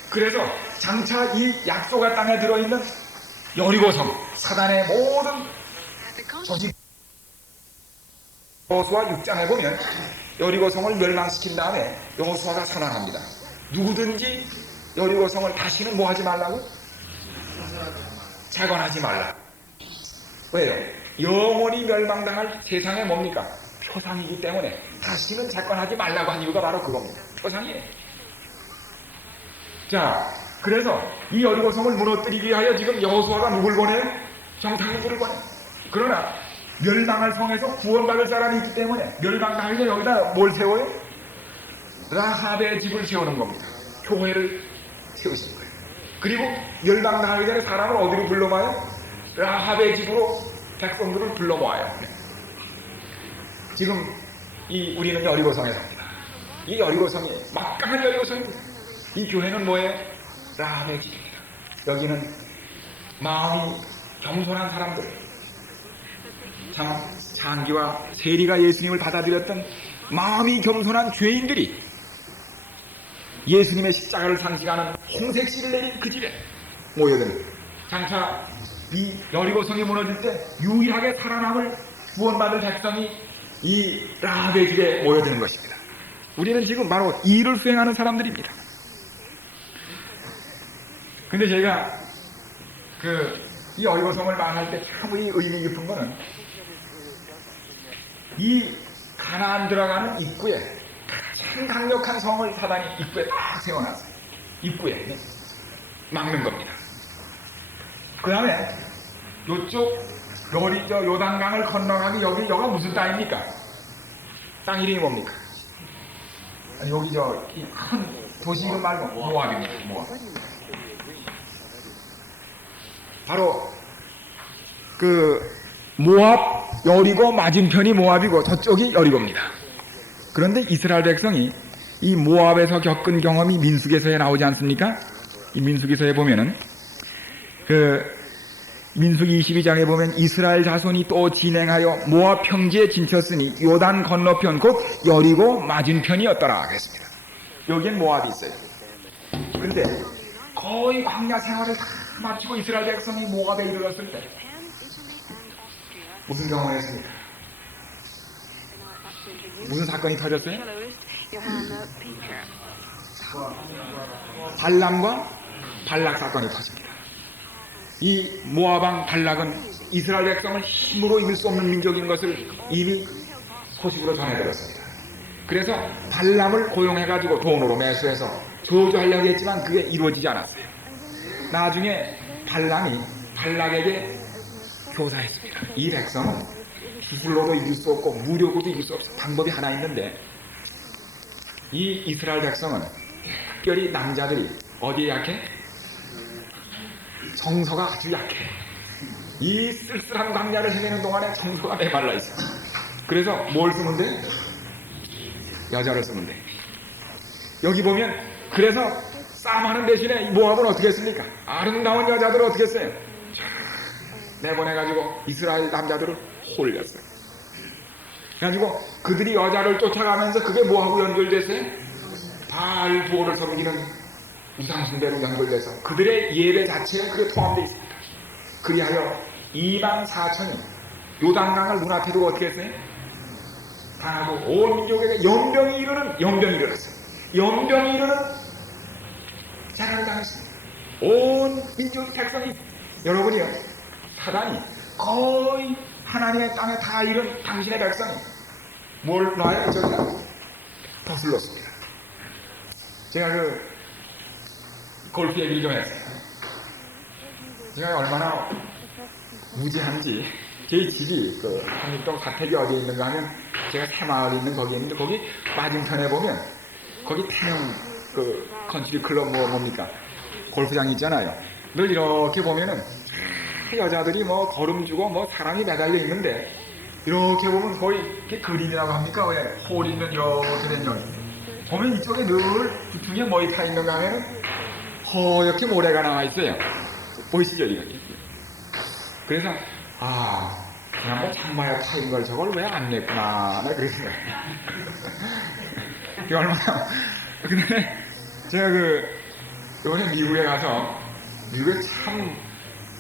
그래서 장차 이 약속의 땅에 들어있는 여리고성, 사단의 모든 조직, 여호수아 6장에 보면 여리고성을 멸망시킨 다음에 여호수아가 선언합니다. 누구든지 여리고성을 다시는 뭐 하지 말라고? 재건하지 말라. 왜요? 영원히 멸망당할 세상에 뭡니까? 표상이기 때문에 다시는 재건하지 말라고 한 이유가 바로 그겁니다. 표상이에요. 자, 그래서 이 여리고성을 무너뜨리기 위하여 지금 여호수아가 누굴 보내요? 정탐꾼들을 보내요. 그러나 멸망할 성에서 구원받을 사람이 있기 때문에 멸망당하기 전에 여기다 뭘 세워요? 라합의 집을 세우는 겁니다. 교회를 세우시는 거예요. 그리고 멸망당하기 전에 사람을 어디로 불러 모아요? 라합의 집으로 백성들을 불러 모아요. 지금 우리는 여리고성에 삽니다. 이 여리고성이 막강한 여리고성입니다. 이 교회는 뭐예요? 라합의 집입니다. 여기는 마음이 겸손한 사람들, 장기와 세리가 예수님을 받아들였던 마음이 겸손한 죄인들이 예수님의 십자가를 상징하는 홍색실을 내린 그 집에 모여든 장차 이 여리고성이 무너질 때 유일하게 살아남을 구원받을 백성이 이 라합의 집에 모여드는 것입니다. 우리는 지금 바로 이 일을 수행하는 사람들입니다. 근데 제가 이 여리고성을 말할 때 참 이 의미 깊은 거는 이 가나안 들어가는 입구에 가장 강력한 성을 사단이 입구에 딱 세워놨어요. 입구에 막는 겁니다. 그 다음에 요쪽 요단강을 건너가기 여기가 무슨 땅입니까? 땅 이름이 뭡니까? 아니, 여기 큰 도시 이름 말고 모압입니다. 모압. 바로 모압, 여리고 맞은편이 모압이고 저쪽이 여리고입니다. 그런데 이스라엘 백성이 이 모압에서 겪은 경험이 민수기서에 나오지 않습니까? 이 민수기서에 보면은 민수기 22장에 보면 이스라엘 자손이 또 진행하여 모압 평지에 진쳤으니 요단 건너편 곧 여리고 맞은편이었더라 그랬습니다. 여기엔 모압이 있어요. 근데 거의 광야 생활을 다 마치고 이스라엘 백성이 모압에 이르렀을 때 무슨 경험을 했습니까? 무슨 사건이 터졌어요? 발람과 발락 사건이 터집니다. 이 모압왕 발락은 이스라엘 백성을 힘으로 이길 수 없는 민족인 것을 이미 소식으로 전해들었습니다. 그래서 발람을 고용해가지고 돈으로 매수해서 저주하려고 했지만 그게 이루어지지 않았어요. 나중에 발람이 발락에게 교사했습니다. 이 백성은 기술로도 이길 수 없고 무력으로도 이길 수 없어. 방법이 하나 있는데 이 이스라엘 백성은 특별히 남자들이 어디에 약해? 정서가 아주 약해. 이 쓸쓸한 광야를 헤매는 동안에 정서가 메말라 있어. 그래서 뭘 쓰면 돼? 여자를 쓰면 돼. 여기 보면 그래서 싸움하는 대신에 모압은 어떻게 했습니까? 아름다운 여자들을 어떻게 했어요? 내보내가지고 이스라엘 남자들을 홀렸어요. 그래가지고 그들이 여자를 쫓아가면서 그게 뭐하고 연결됐어요? 바알 부호를 섬기는 우상숭배로 연결돼서 그들의 예배 자체가 그게 포함되어 있습니다. 그리하여 24,000이 요단강을 눈앞에 두고 어떻게 했어요? 당하고 온 민족에게 연병이 일어났어요. 연병이 이르는 재난을 당했습니다. 온 민족 백성이, 여러분이요, 사단이 거의 하나님의 땅에 다 이른 당신의 백성이 뭘 놔야 저기다 거슬렀습니다. 제가 골프 얘기를 좀 했어요. 제가 얼마나 무지한지, 제 집이 한일동 사택이 어디에 있는가 하면 제가 새마을에 있는 거기에 있는데 거기 맞은편에 보면 거기 태릉 컨트리 클럽 뭡니까? 골프장이 있잖아요. 늘 이렇게 보면은 여자들이 걸음 주고 사람이 매달려 있는데 이렇게 보면 거의 이렇게 그림이라고 합니까? 왜? 홀 있는 이렇게 된 여인. 보면 이쪽에 늘 두퉁에 뭐이 타 있는가 하면은 허옇게 모래가 나와 있어요. 보이시죠, 이거? 그래서, 그냥 장마에 타인 걸 저걸 왜 안 냈구나. 나 그랬어요. 이게 얼마나. 근데, 제가 이번에 미국에 가서, 미국에 참,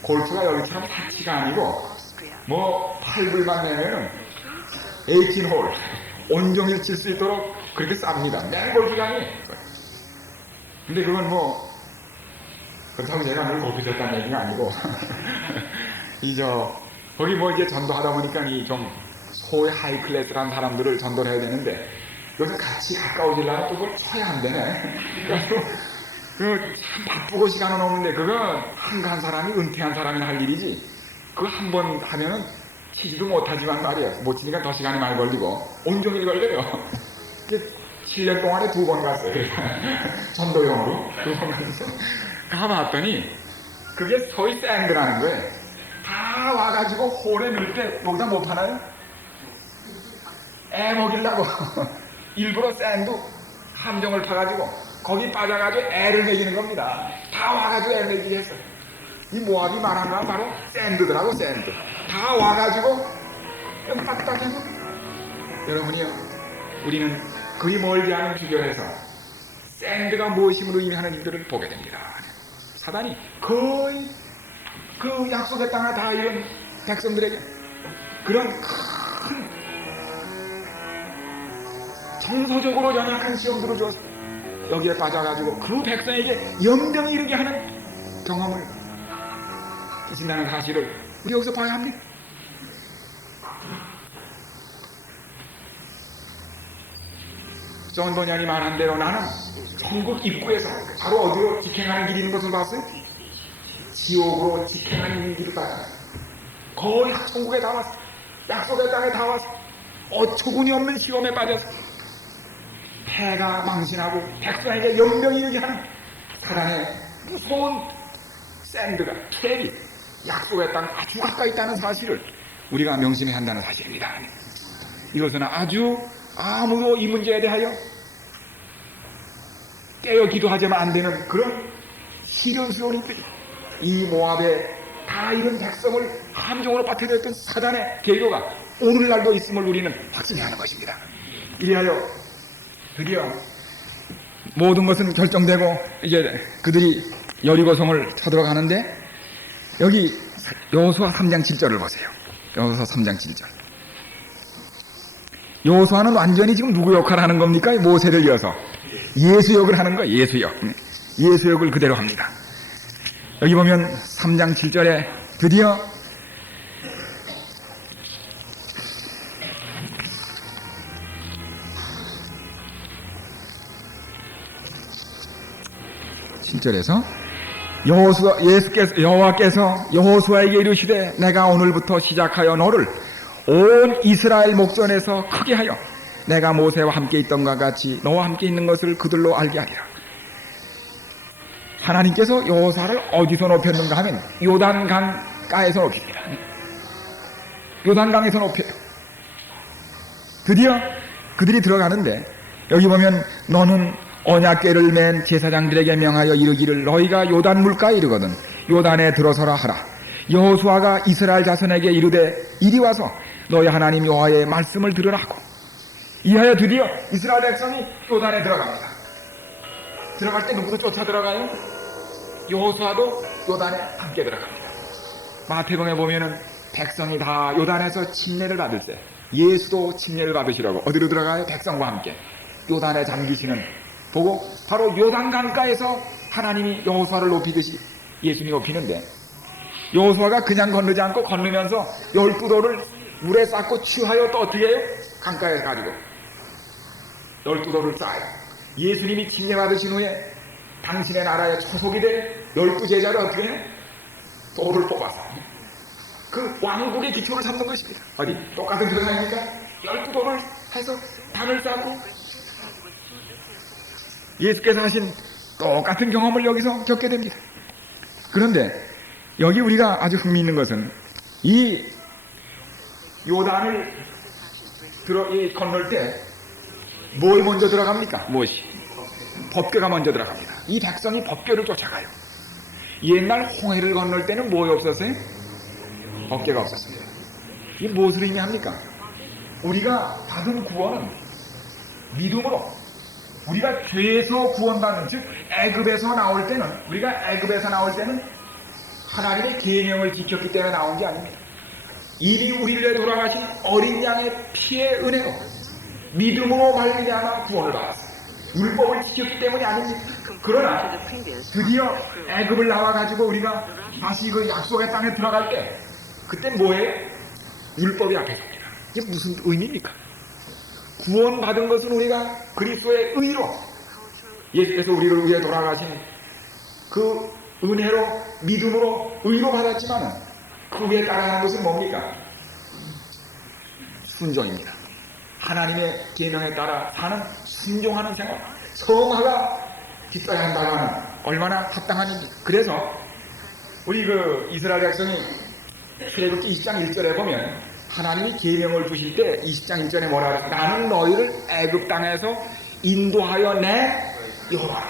골프가 여기처럼 타치가 아니고, 8불만 내면은, 18홀, 온종일 칠 수 있도록 그렇게 쌉니다. 맨 골프장이. 근데 그건 그렇다고 제가 늘 골프 쳤다는 얘기가 아니고, 거기 이제 전도하다 보니까 좀 소위 하이 클래스라는 사람들을 전도를 해야 되는데, 여기서 같이 가까워지려면 또 그걸 쳐야 안 되네. 참 바쁘고 시간은 없는데, 그건 한가한 사람이 은퇴한 사람이 할 일이지, 그거 한 번 하면은 치지도 못하지만 말이야. 못 치니까 더 시간이 많이 걸리고, 온종일 걸려요. 7년 동안에 2번 갔어요. 전도용으로 2번 갔어. 가봤더니, 그게 소위 샌드라는 거예요. 다 와가지고 홀에 넣을 때 거기다 못 파나요? 애 먹이려고 일부러 샌드 함정을 파가지고 거기 빠져가지고 애를 먹이는 겁니다. 다 와가지고 애 먹이게 했어요. 이 모압이 말한 건 바로 샌드더라고, 샌드. 다 와가지고 딱딱해서. 여러분이요, 우리는 그리 멀지 않은 주변에서 샌드가 무엇임으로 인하는 일들을 보게 됩니다. 사단이 거의 그 약속의 땅에 다 이런 백성들에게 그런 큰 정서적으로 연약한 시험들을 줘서 여기에 빠져가지고 그 백성에게 연병이 이르게 하는 경험을 주신다는 사실을 우리 여기서 봐야 합니다. 존 버년이 말한 대로 나는 천국 입구에서 바로 어디로 직행하는 길이 있는 것을 봤어요? 지옥으로 직행하는 길을 봤어요. 거의 천국에 다 왔어. 약속의 땅에 다 왔어. 어처구니 없는 시험에 빠져서 패가 망신하고 백성에게 연병이 이르게 하는 사단의 무서운 샌드가, 캡이 약속의 땅 아주 가까이 있다는 사실을 우리가 명심해야 한다는 사실입니다. 이것은 아주 아무도 이 문제에 대하여 깨어 기도하자면 안 되는 그런 시련스러운 일들이, 이 모압에 다 이런 백성을 함정으로 빠뜨렸던 사단의 계교가 오늘날도 있음을 우리는 확신해야 하는 것입니다. 이리하여 드디어 모든 것은 결정되고 이제 그들이 여리고성을 쳐들어가는데, 여기 여호수아 3장 7절을 보세요. 여호수아 3장 7절. 여호수아는 완전히 지금 누구 역할을 하는 겁니까? 모세를 이어서 예수 역을 하는 거예요. 예수 역을 그대로 합니다. 여기 보면 3장 7절에 드디어 (7절에서) 여호와께서 여호수아에게 이르시되 내가 오늘부터 시작하여 너를 온 이스라엘 목전에서 크게 하여 내가 모세와 함께 있던 것과 같이 너와 함께 있는 것을 그들로 알게 하리라. 하나님께서 여호수아를 어디서 높였는가 하면 요단강가에서 높입니다. 요단강에서 높여요. 드디어 그들이 들어가는데 여기 보면 너는 언약궤를 맨 제사장들에게 명하여 이르기를 너희가 요단 물가에 이르거든 요단에 들어서라 하라. 여호수아가 이스라엘 자손에게 이르되 이리 와서 너희 하나님 여호와의 말씀을 들으라 하고 이하여 드디어 이스라엘 백성이 요단에 들어갑니다. 들어갈 때 누구도 쫓아 들어가요? 여호수아도 요단에 함께 들어갑니다. 마태복음에 보면은 백성이 다 요단에서 침례를 받을 때 예수도 침례를 받으시라고 어디로 들어가요? 백성과 함께 요단에 잠기시는 보고 바로 요단 강가에서 하나님이 여호수아를 높이듯이 예수님이 높이는데 여호수아가 그냥 건너지 않고 건너면서 12돌을 물에 쌓고 취하여 또 어떻게 해요? 강가에 가지고 12돌을 쌓아요. 예수님이 침례 받으신 후에 당신의 나라의 초속이 될 12제자를 어떻게 해요? 돌을 뽑아서 그 왕국의 기초를 삼는 것입니다. 어디? 똑같은 세상이니까 12돌을 해서 단을 쌓고 예수께서 하신 똑같은 경험을 여기서 겪게 됩니다. 그런데 여기 우리가 아주 흥미있는 것은 이 요단을 건널 때 뭘 먼저 들어갑니까? 무엇이? 법궤가 먼저 들어갑니다. 이 백성이 법궤를 쫓아가요. 옛날 홍해를 건널 때는 뭐가 없었어요? 법궤가 없었어요. 이게 무엇을 의미합니까? 우리가 받은 구원은 믿음으로 우리가 죄에서 구원받는 즉 애굽에서 나올 때는 우리가 애굽에서 나올 때는 하나님의 계명을 지켰기 때문에 나온 게 아닙니다. 이미 우리를 위해 돌아가신 어린 양의 피의 은혜로 믿음으로 말미암아 구원을 받았어요. 율법을 지켰기 때문이 아닙니다. 그러나 드디어 애굽을 나와가지고 우리가 다시 그 약속의 땅에 들어갈 때 그때 뭐예요? 율법이 앞에 섭니다. 이게 무슨 의미입니까? 구원받은 것은 우리가 그리스도의 의로 예수께서 우리를 위해 돌아가신 그 은혜로 믿음으로 의로 받았지만 그 위에 따라가는 것은 뭡니까? 순종입니다. 하나님의 계명에 따라 사는 순종하는 생활 성화가 뒤따야 한다는 얼마나 합당한 일입니까? 그래서 우리 그 이스라엘 백성이 출애굽기 20장 1절에 보면 하나님이 계명을 주실 때 20장 1절에 뭐라 그래요? 나는 너희를 애굽 땅에서 인도하여 내 여호와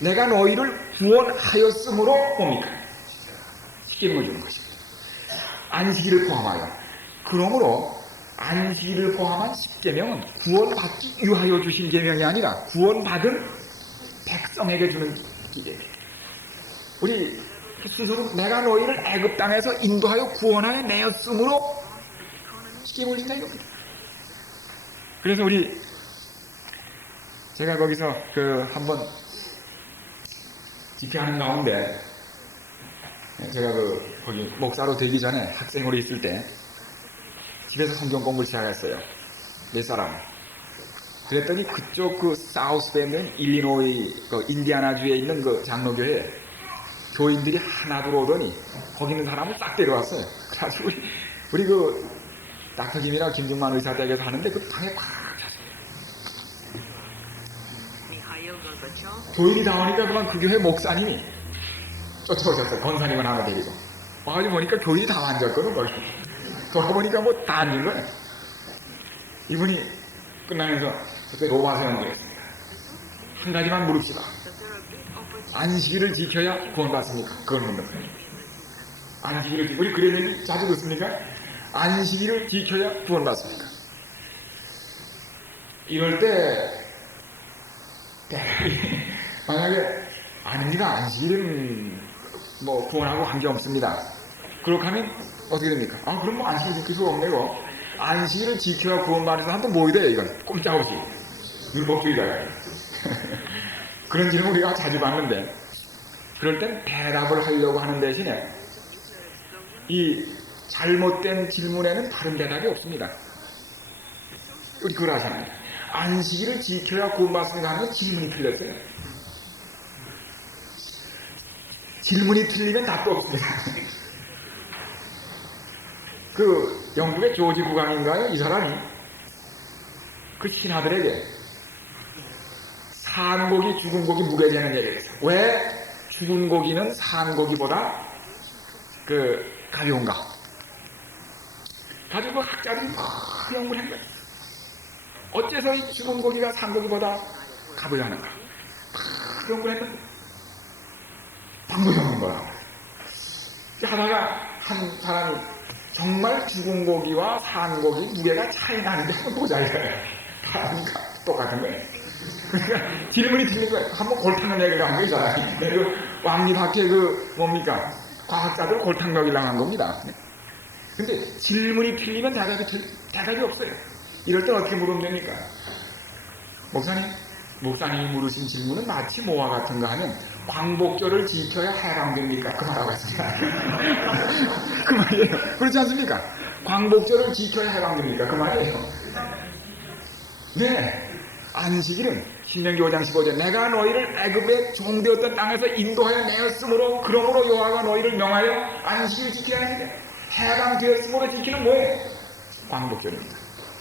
내가 너희를 구원하였으므로 뭡니까? 십계명을 주는 것입니다. 안식일을 포함하여 그러므로 안식일을 포함한 십계명은 구원받기 위하여 주신 계명이 아니라 구원받은 백성에게 주는 계명입니다. 우리 스스로 내가 너희를 애굽 땅에서 인도하여 구원하여 내었으므로 십계명을 준다 이겁니다. 그래서 우리 제가 거기서 한번 집회하는 가운데 제가 거기 목사로 되기 전에 학생으로 있을 때 집에서 성경 공부를 시작했어요. 몇 사람. 그랬더니 그쪽 사우스밴드 일리노이 인디아나주에 있는 장로교회에 교인들이 하나 들어오더니 거기 있는 사람을 싹 데려왔어요. 그래가지고 우리 닥터 김이랑 김중만 의사 댁에서 하는데 그 방에 꽉 찼어요. 교인이 다 오니까 그만 그 교회 목사님이 쫓아오셨어요. 권사님을 하나 데리고. 와가지고 보니까 교인이 다 앉았거든. 돌아보니까 다 앉은 거예요. 이분이 끝나면서 그때 로마 세운을 했습니다. 한 가지만 물읍시다. 안식일을 지켜야 구원받습니까? 그건 묻는 거예요. 안식일을 지켜, 우리 그런 얘기 자주 듣습니까? 안식일을 지켜야 구원받습니까? 이럴 때 만약에 아닙니다. 안식일은 구원하고 관계없습니다. 그렇게 하면 어떻게 됩니까? 그럼 안식일 지킬 수가 없네요. 안식일을 지켜야 구원받아서 한번 모여야 돼요, 이건. 꼼짝없이. 율법주의자가. 그런 질문 우리가 자주 받는데, 그럴 땐 대답을 하려고 하는 대신에, 이 잘못된 질문에는 다른 대답이 없습니다. 우리 그걸 아시나요? 안식일을 지켜야 구원받습니다 하는 질문이 틀렸어요. 질문이 틀리면 답도 없습니다. 영국의 조지 국왕인가요? 이 사람이 그 신하들에게 산 고기, 죽은 고기 무게되는 얘기를 했어요. 왜 죽은 고기는 산 고기보다 가벼운가? 가지고 학자들이 막 연구를 한 거예요. 어째서 이 죽은 고기가 산 고기보다 값을 하는가? 그런 걸 했는데 방법이 없는 거라고. 하다가 한 사람이 정말 죽은 고기와 산 고기 무게가 차이 나는데 한번 보자 이거예요. 다르니까 똑같은 거예요. 그러니까 질문이 틀린 거예요. 한번 골탕을 얘기를 한 거잖아요. 그 왕립학회 그 뭡니까? 과학자들 골탕 먹이려고 한 겁니다. 근데 질문이 틀리면 대답이 없어요. 이럴 때 어떻게 물으면 됩니까? 목사님이 물으신 질문은 마치 뭐와 같은가 하면 광복절을 지켜야 해방됩니까? 그 말하고 있습니다. 그 말이에요. 그렇지 않습니까? 광복절을 지켜야 해방됩니까? 그 말이에요. 네. 안식일은 신명기 5장 15절 내가 너희를 애굽의 종되었던 땅에서 인도하여 내었으므로 그러므로 여호와가 너희를 명하여 안식일 지키라 했는데 해방되었으므로 지키는 뭐예요? 광복절입니다.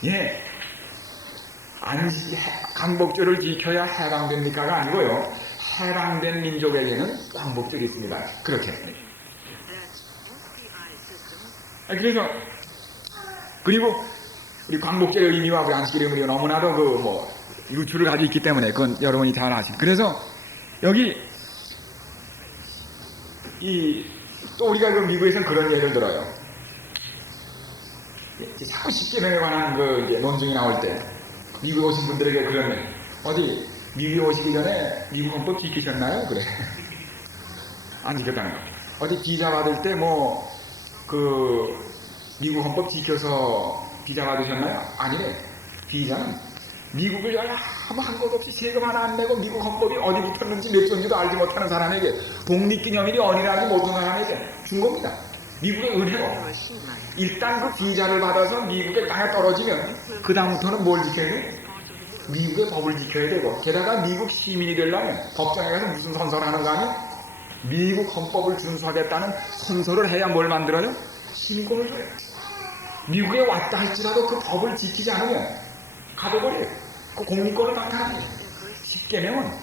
예. 광복절을 지켜야 해방됩니까가 아니고요. 해방된 민족에게는 광복절이 있습니다. 그렇게. 그리고 우리 광복절의 의미와 우리 안식일의 의미가 너무나도 유추를 가지고 있기 때문에 그건 여러분이 잘 아십니다. 그래서 여기 또 우리가 미국에서는 그런 예를 들어요. 자꾸 십계명에 관한 논증이 나올 때 미국에 오신 분들에게 그러면 어디 미국에 오시기 전에 미국 헌법 지키셨나요? 그래. 안 지켰다는 겁니다. 어디 비자 받을 때 미국 헌법 지켜서 비자 받으셨나요? 아니래. 비자는 미국을 아무 한 것 없이 세금 하나 안 내고 미국 헌법이 어디 붙었는지 몇 조인지도 알지 못하는 사람에게 독립기념일이 어린아이지 모든 사람에게 준 겁니다. 미국의 은혜로 일단 그 비자를 받아서 미국에 땅에 떨어지면 그 다음부터는 뭘 지켜야 돼? 미국의 법을 지켜야 되고 게다가 미국 시민이 되려면 법정에 가서 무슨 선서를 하는가 하면 미국 헌법을 준수하겠다는 선서를 해야 뭘 만들어요? 시민권을 줘요. 미국에 왔다 할지라도 그 법을 지키지 않으면 가둬버려요. 그 공민권을 박탈합니다. 십계명은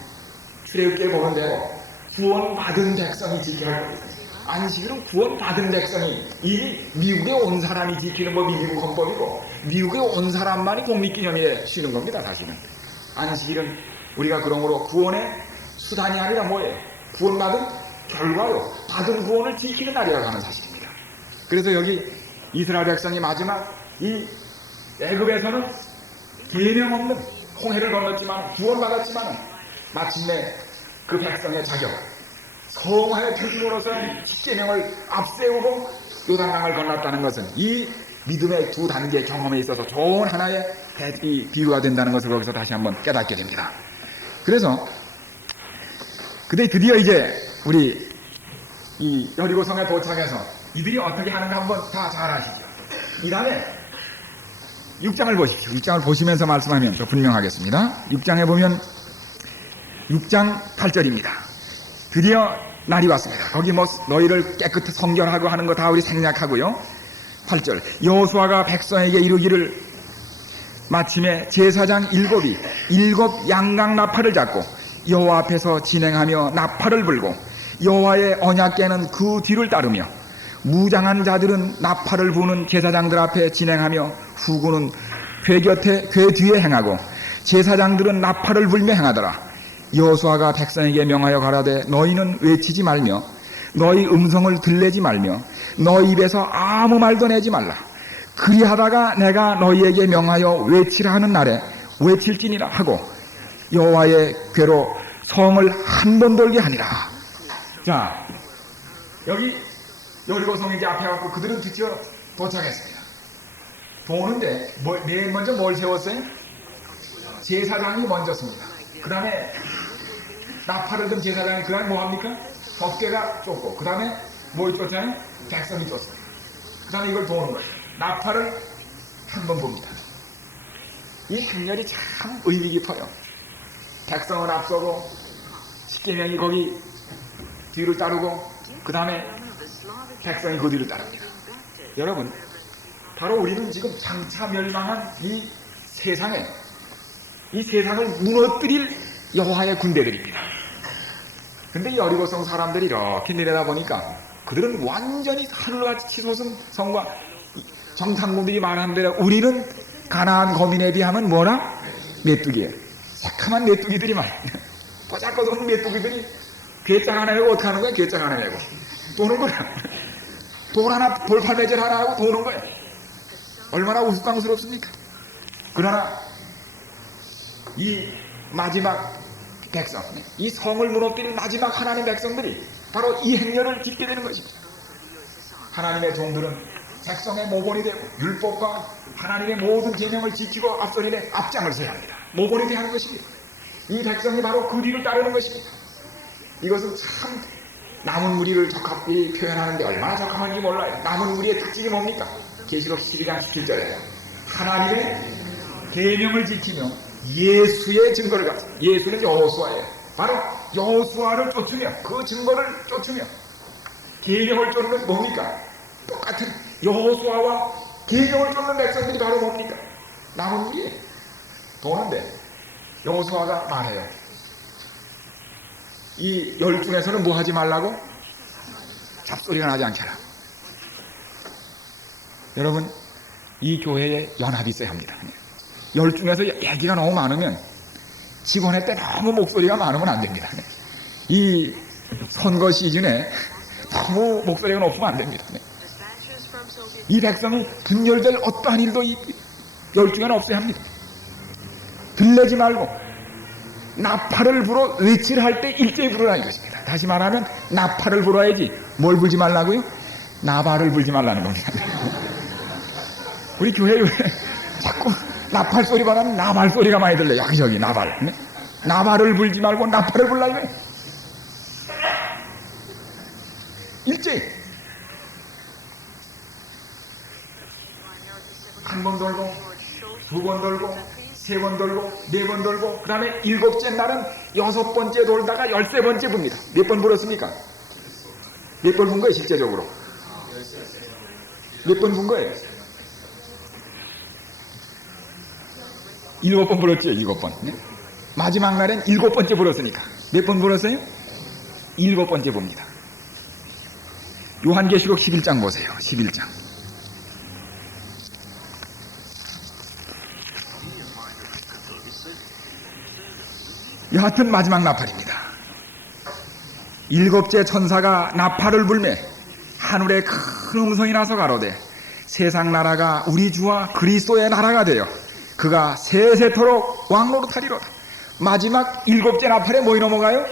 출애굽기에 보는 대로 구원받은 백성이 지켜야 할 겁니다. 안식일은 구원받은 백성이 이미 미국에 온 사람이 지키는 법이 미국 헌법이고 미국에 온 사람만이 독립기념일에 쉬는 겁니다. 사실은 안식일은 우리가 그러므로 구원의 수단이 아니라 뭐예요? 구원받은 결과로 받은 구원을 지키는 날이라고 하는 사실입니다. 그래서 여기 이스라엘 백성이 마지막 이 애굽에서는 계명 없는 홍해를 건넜지만 구원받았지만 마침내 그 백성의 자격 성화의 표준으로서 십계명을 앞세우고 요단강을 건넜다는 것은 이 믿음의 두 단계의 경험에 있어서 좋은 하나의 비유가 된다는 것을 거기서 다시 한번 깨닫게 됩니다. 그래서 근데 드디어 이제 우리 이 여리고성에 도착해서 이들이 어떻게 하는가 한번 다 잘 아시죠? 이 다음에 6장을 보십시오. 6장을 보시면서 말씀하면 더 분명하겠습니다. 6장에 보면 6장 8절입니다. 드디어 날이 왔습니다. 거기 너희를 깨끗이 성결하고 하는 거 다 우리 생략하고요. 8절 여호수아가 백성에게 이르기를 마침에 제사장 7이 7 양각 나팔을 잡고 여호와 앞에서 진행하며 나팔을 불고 여호와의 언약궤는 그 뒤를 따르며 무장한 자들은 나팔을 부는 제사장들 앞에 진행하며 후군은 궤 뒤에 행하고 제사장들은 나팔을 불며 행하더라. 여호수아가 백성에게 명하여 가라되 너희는 외치지 말며 너희 음성을 들내지 말며 너희 입에서 아무 말도 내지 말라. 그리하다가 내가 너희에게 명하여 외치라 하는 날에 외칠지니라 하고 여호와의 궤로 성을 한 번 돌게 하니라. 자, 여기 여리고성 이제 앞에 와서 그들은 드디어 도착했습니다. 도는데 맨 먼저 뭘 세웠어요? 제사장이 먼저 섭니다. 그 다음에 나팔을 든 제사장이 그 다음에 뭐합니까? 법궤가 쫓고 그 다음에 뭘 쫓아요? 백성이 쫓습니다. 그 다음에 이걸 도는 거예요. 나팔을 한 번 봅니다. 이 행렬이 참 의미 깊어요. 백성은 앞서고 십계명이 거기 뒤를 따르고 그 다음에 백성이 그 뒤를 따릅니다. 여러분, 바로 우리는 지금 장차 멸망한 이 세상을 무너뜨릴 여호와의 군대들입니다. 근데 여리고성 사람들이 이렇게 내려다보니까 그들은 완전히 하늘같이 치솟은 성과 정탐꾼들이 말한 대로 우리는 가나안 거민에 비하면 뭐라? 메뚜기예요. 새카만 메뚜기들이 말이에요. 보잘것없는 메뚜기들이 괴짝 하나 메고 어떻게 하는 거야? 괴짝 하나 메고 도는 거야. 돌팔매질 하나 하고 도는 거야. 얼마나 우스꽝스럽습니까? 그러나 이 마지막 백성, 이 성을 무너뜨린 마지막 하나님의 백성들이 바로 이 행렬을 짓게 되는 것입니다. 하나님의 종들은 백성의 모본이 되고 율법과 하나님의 모든 계명을 지키고 앞서리에 앞장을 서야 합니다. 모본이 되야 하는 것입니다. 이 백성이 바로 그 뒤를 따르는 것입니다. 이것은 참 남은 무리를 적합히 표현하는데 얼마나 적합한지 몰라요. 남은 무리의 특징이 뭡니까? 계시록 12장 17절에 하나님의 계명을 지키며 예수의 증거를 갖고, 예수는 여호수아예요. 바로 여호수아를 쫓으며 그 증거를 쫓으며 계명을 쫓는 뭡니까? 똑같은 여호수아와 계명을 쫓는 백성들이 바로 뭡니까? 남은 무리예요. 도는데 여호수아가 말해요. 이 열중에서는 뭐 하지 말라고? 잡소리가 나지 않게 하라고. 여러분, 이 교회에 연합이 있어야 합니다. 열중에서 얘기가 너무 많으면 직원회 때 너무 목소리가 많으면 안 됩니다. 이 선거 시즌에 너무 목소리가 높으면 안 됩니다. 이 백성이 분열될 어떠한 일도 이 열중에는 없어야 합니다. 들레지 말고 나팔을 불어 외치를 할 때 일제히 부르라 이것입니다. 다시 말하면 나팔을 불어야지 뭘 불지 말라고요? 나발을 불지 말라는 겁니다. 우리 교회에 왜 자꾸 나팔 소리가 나면 나발 소리가 많이 들려요. 여기저기 나발. 네? 나발을 불지 말고 나팔을 불라고 일제히 한 번 돌고 두 번 돌고 세 번 돌고 네 번 돌고 그 다음에 일곱째 날은 여섯 번째 돌다가 13번째 붑니다. 몇 번 불었습니까? 몇 번 분 거예요 실제적으로? 몇 번 분 거예요? 7번 불었죠. 7번. 네? 마지막 날엔 7번째 불었으니까 몇 번 불었어요? 7번째 봅니다. 요한계시록 11장 보세요. 11장. 여하튼 마지막 나팔입니다. 7째 천사가 나팔을 불매 하늘에 큰 음성이 나서 가로되 세상 나라가 우리 주와 그리스도의 나라가 되어 그가 세세토록 왕노릇하리로다. 마지막 7째 나팔에 뭐이 넘어가요?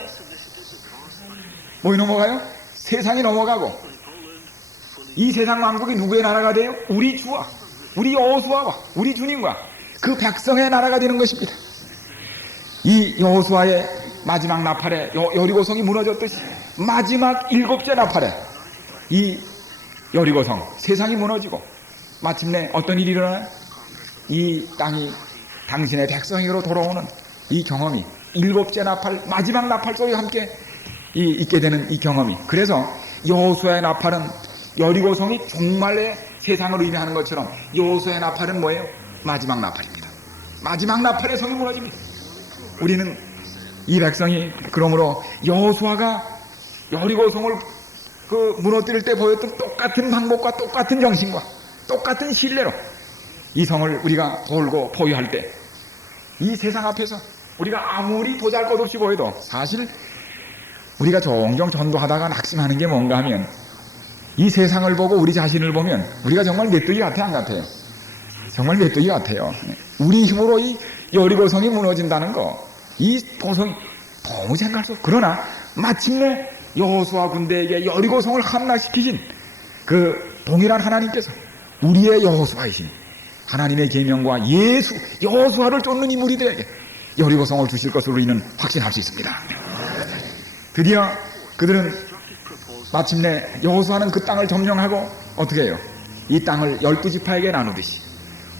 뭐이 넘어가요? 세상이 넘어가고 이 세상 왕국이 누구의 나라가 돼요? 우리 주와 우리 여호수아와 우리 주님과 그 백성의 나라가 되는 것입니다. 이 여호수아의 마지막 나팔에 여리고성이 무너졌듯이 마지막 7째 나팔에 이 여리고성 세상이 무너지고 마침내 어떤 일이 일어나요? 이 땅이 당신의 백성으로 돌아오는 이 경험이 7째 나팔 마지막 나팔 소리와 함께 있게 되는 이 경험이, 그래서 여호수아의 나팔은 여리고성이 종말의 세상을 의미하는 것처럼 여호수아의 나팔은 뭐예요? 마지막 나팔입니다. 마지막 나팔의 성이 무너집니다. 우리는 이 백성이 그러므로 여호수아가 여리고성을 무너뜨릴 때 보였던 똑같은 방법과 똑같은 정신과 똑같은 신뢰로 이 성을 우리가 돌고 포위할 때 이 세상 앞에서 우리가 아무리 보잘것없이 보여도 사실 우리가 종종 전도하다가 낙심하는 게 뭔가 하면 이 세상을 보고 우리 자신을 보면 우리가 정말 메뚜기 같아요, 안 같아요? 정말 메뚜기 같아요. 우리 힘으로 이 여리고성이 무너진다는 거, 이 도성이 너무 생각할 수 없어. 그러나 마침내 여호수아 군대에게 여리고성을 함락시키신 그 동일한 하나님께서 우리의 여호수아이신 하나님의 계명과 예수 여호수아를 쫓는 이 무리들에게 여리고성을 주실 것으로 우리는 확신할 수 있습니다. 드디어 그들은 마침내 여호수아는 그 땅을 점령하고 어떻게 해요? 이 땅을 12지파에게 나누듯이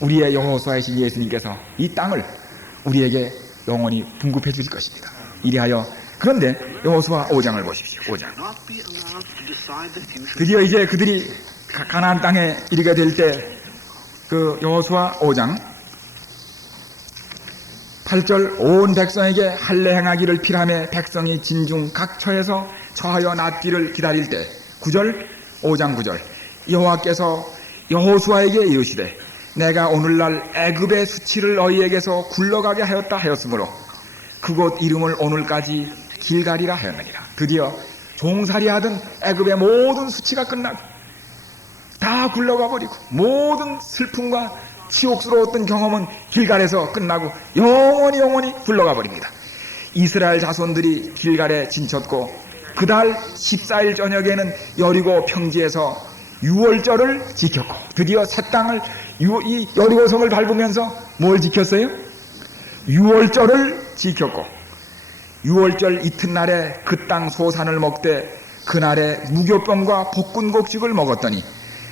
우리의 여호수아이신 예수님께서 이 땅을 우리에게 영원히 분급해 주실 것입니다. 이리하여 그런데 여호수아 5장을 보십시오. 5장. 드디어 이제 그들이 가나안 땅에 이르게 될 때 그 여호수아 5장 8절 온 백성에게 할례 행하기를 필하며 백성이 진중 각 처에서 처하여 낫기를 기다릴 때 9절 5장 9절 여호와께서 여호수아에게 이르시되 내가 오늘날 애굽의 수치를 너희에게서 굴러가게 하였다 하였으므로 그곳 이름을 오늘까지 길갈이라 하였느니라. 드디어 종살이하던 애굽의 모든 수치가 끝나고 다 굴러가 버리고 모든 슬픔과 치욕스러웠던 경험은 길갈에서 끝나고 영원히 굴러가 버립니다. 이스라엘 자손들이 길갈에 진쳤고 그달 14일 저녁에는 여리고 평지에서 유월절을 지켰고 드디어 새 땅을 이 여리고성을 밟으면서 뭘 지켰어요? 유월절을 지켰고 유월절 이튿날에 그 땅 소산을 먹되 그날에 무교병과 볶은곡식을 먹었더니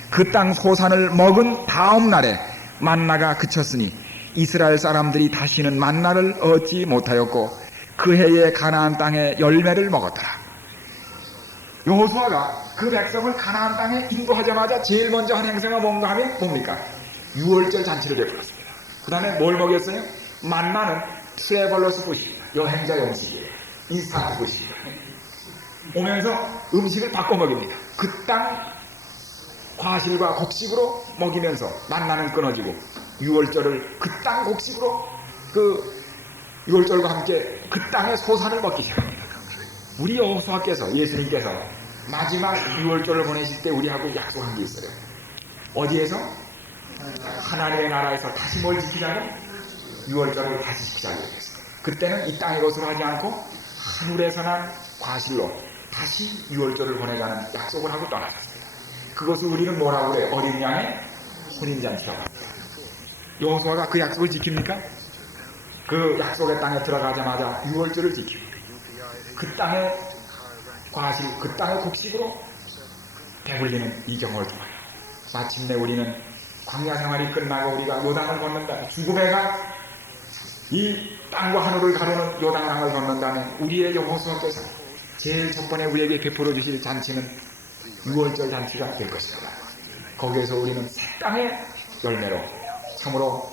그 땅 소산을 먹은 다음 날에 만나가 그쳤으니 이스라엘 사람들이 다시는 만나를 얻지 못하였고 그 해에 가나안 땅의 열매를 먹었더라. 여호수아가 그 백성을 가나안 땅에 인도하자마자 제일 먼저 한 행사가 뭔가 하면 뭡니까? 유월절 잔치를 베풀었습니다. 그 다음에 뭘 먹였어요? 만나는 트래벌러스 푸시입니다. 여행자 음식이에요. 인스턴트 푸시입니다. 오면서 음식을 바꿔 먹입니다. 그 땅 과실과 곡식으로 먹이면서 만나는 끊어지고 유월절을 그 땅 곡식으로 그 유월절과 함께 그 땅의 소산을 먹기 시작합니다. 우리 여호수아께서 예수님께서 마지막 유월절을 보내실 때 우리하고 약속한 게 있어요. 어디에서? 하나님의 나라에서 다시 뭘 지키자면 유월절을 다시 지키자고 했어요. 그때는 이 땅의 것으로 하지 않고 하늘에서 난 과실로 다시 유월절을 보내자는 약속을 하고 떠나셨습니다. 그것을 우리는 뭐라고 그래요? 어린 양의 혼인잔치라고 합니다. 여호수아가 그 약속을 지킵니까? 그 약속의 땅에 들어가자마자 유월절을 지키고 그 땅의 과실, 그 땅의 곡식으로 배불리는 이 경험을 통하여 마침내 우리는 광야 생활이 끝나고 우리가 요단을 건넌다. 죽음의가 이 땅과 하늘을 가르는 요단강을 건넌다면 우리의 여호수아께서 제일 첫 번에 우리에게 베풀어 주실 잔치는 유월절 잔치가 될 것입니다. 거기에서 우리는 새 땅의 열매로 참으로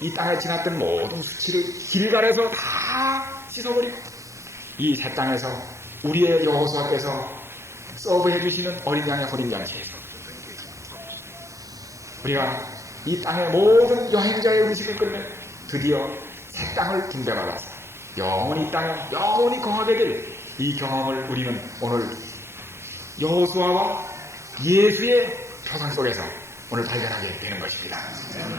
이 땅에 지났던 모든 수치를 길갈에서 다 씻어버리고 이 새 땅에서 우리의 여호수아께서 서브해 주시는 어린 양의 혼인잔치에서 우리가 이 땅의 모든 여행자의 음식을 끝내 드디어 새 땅을 분배받아서 영원히 이 땅에 영원히 거하게 될 이 경험을 우리는 오늘 여호수아와 예수의 표상 속에서 오늘 발견하게 되는 것입니다.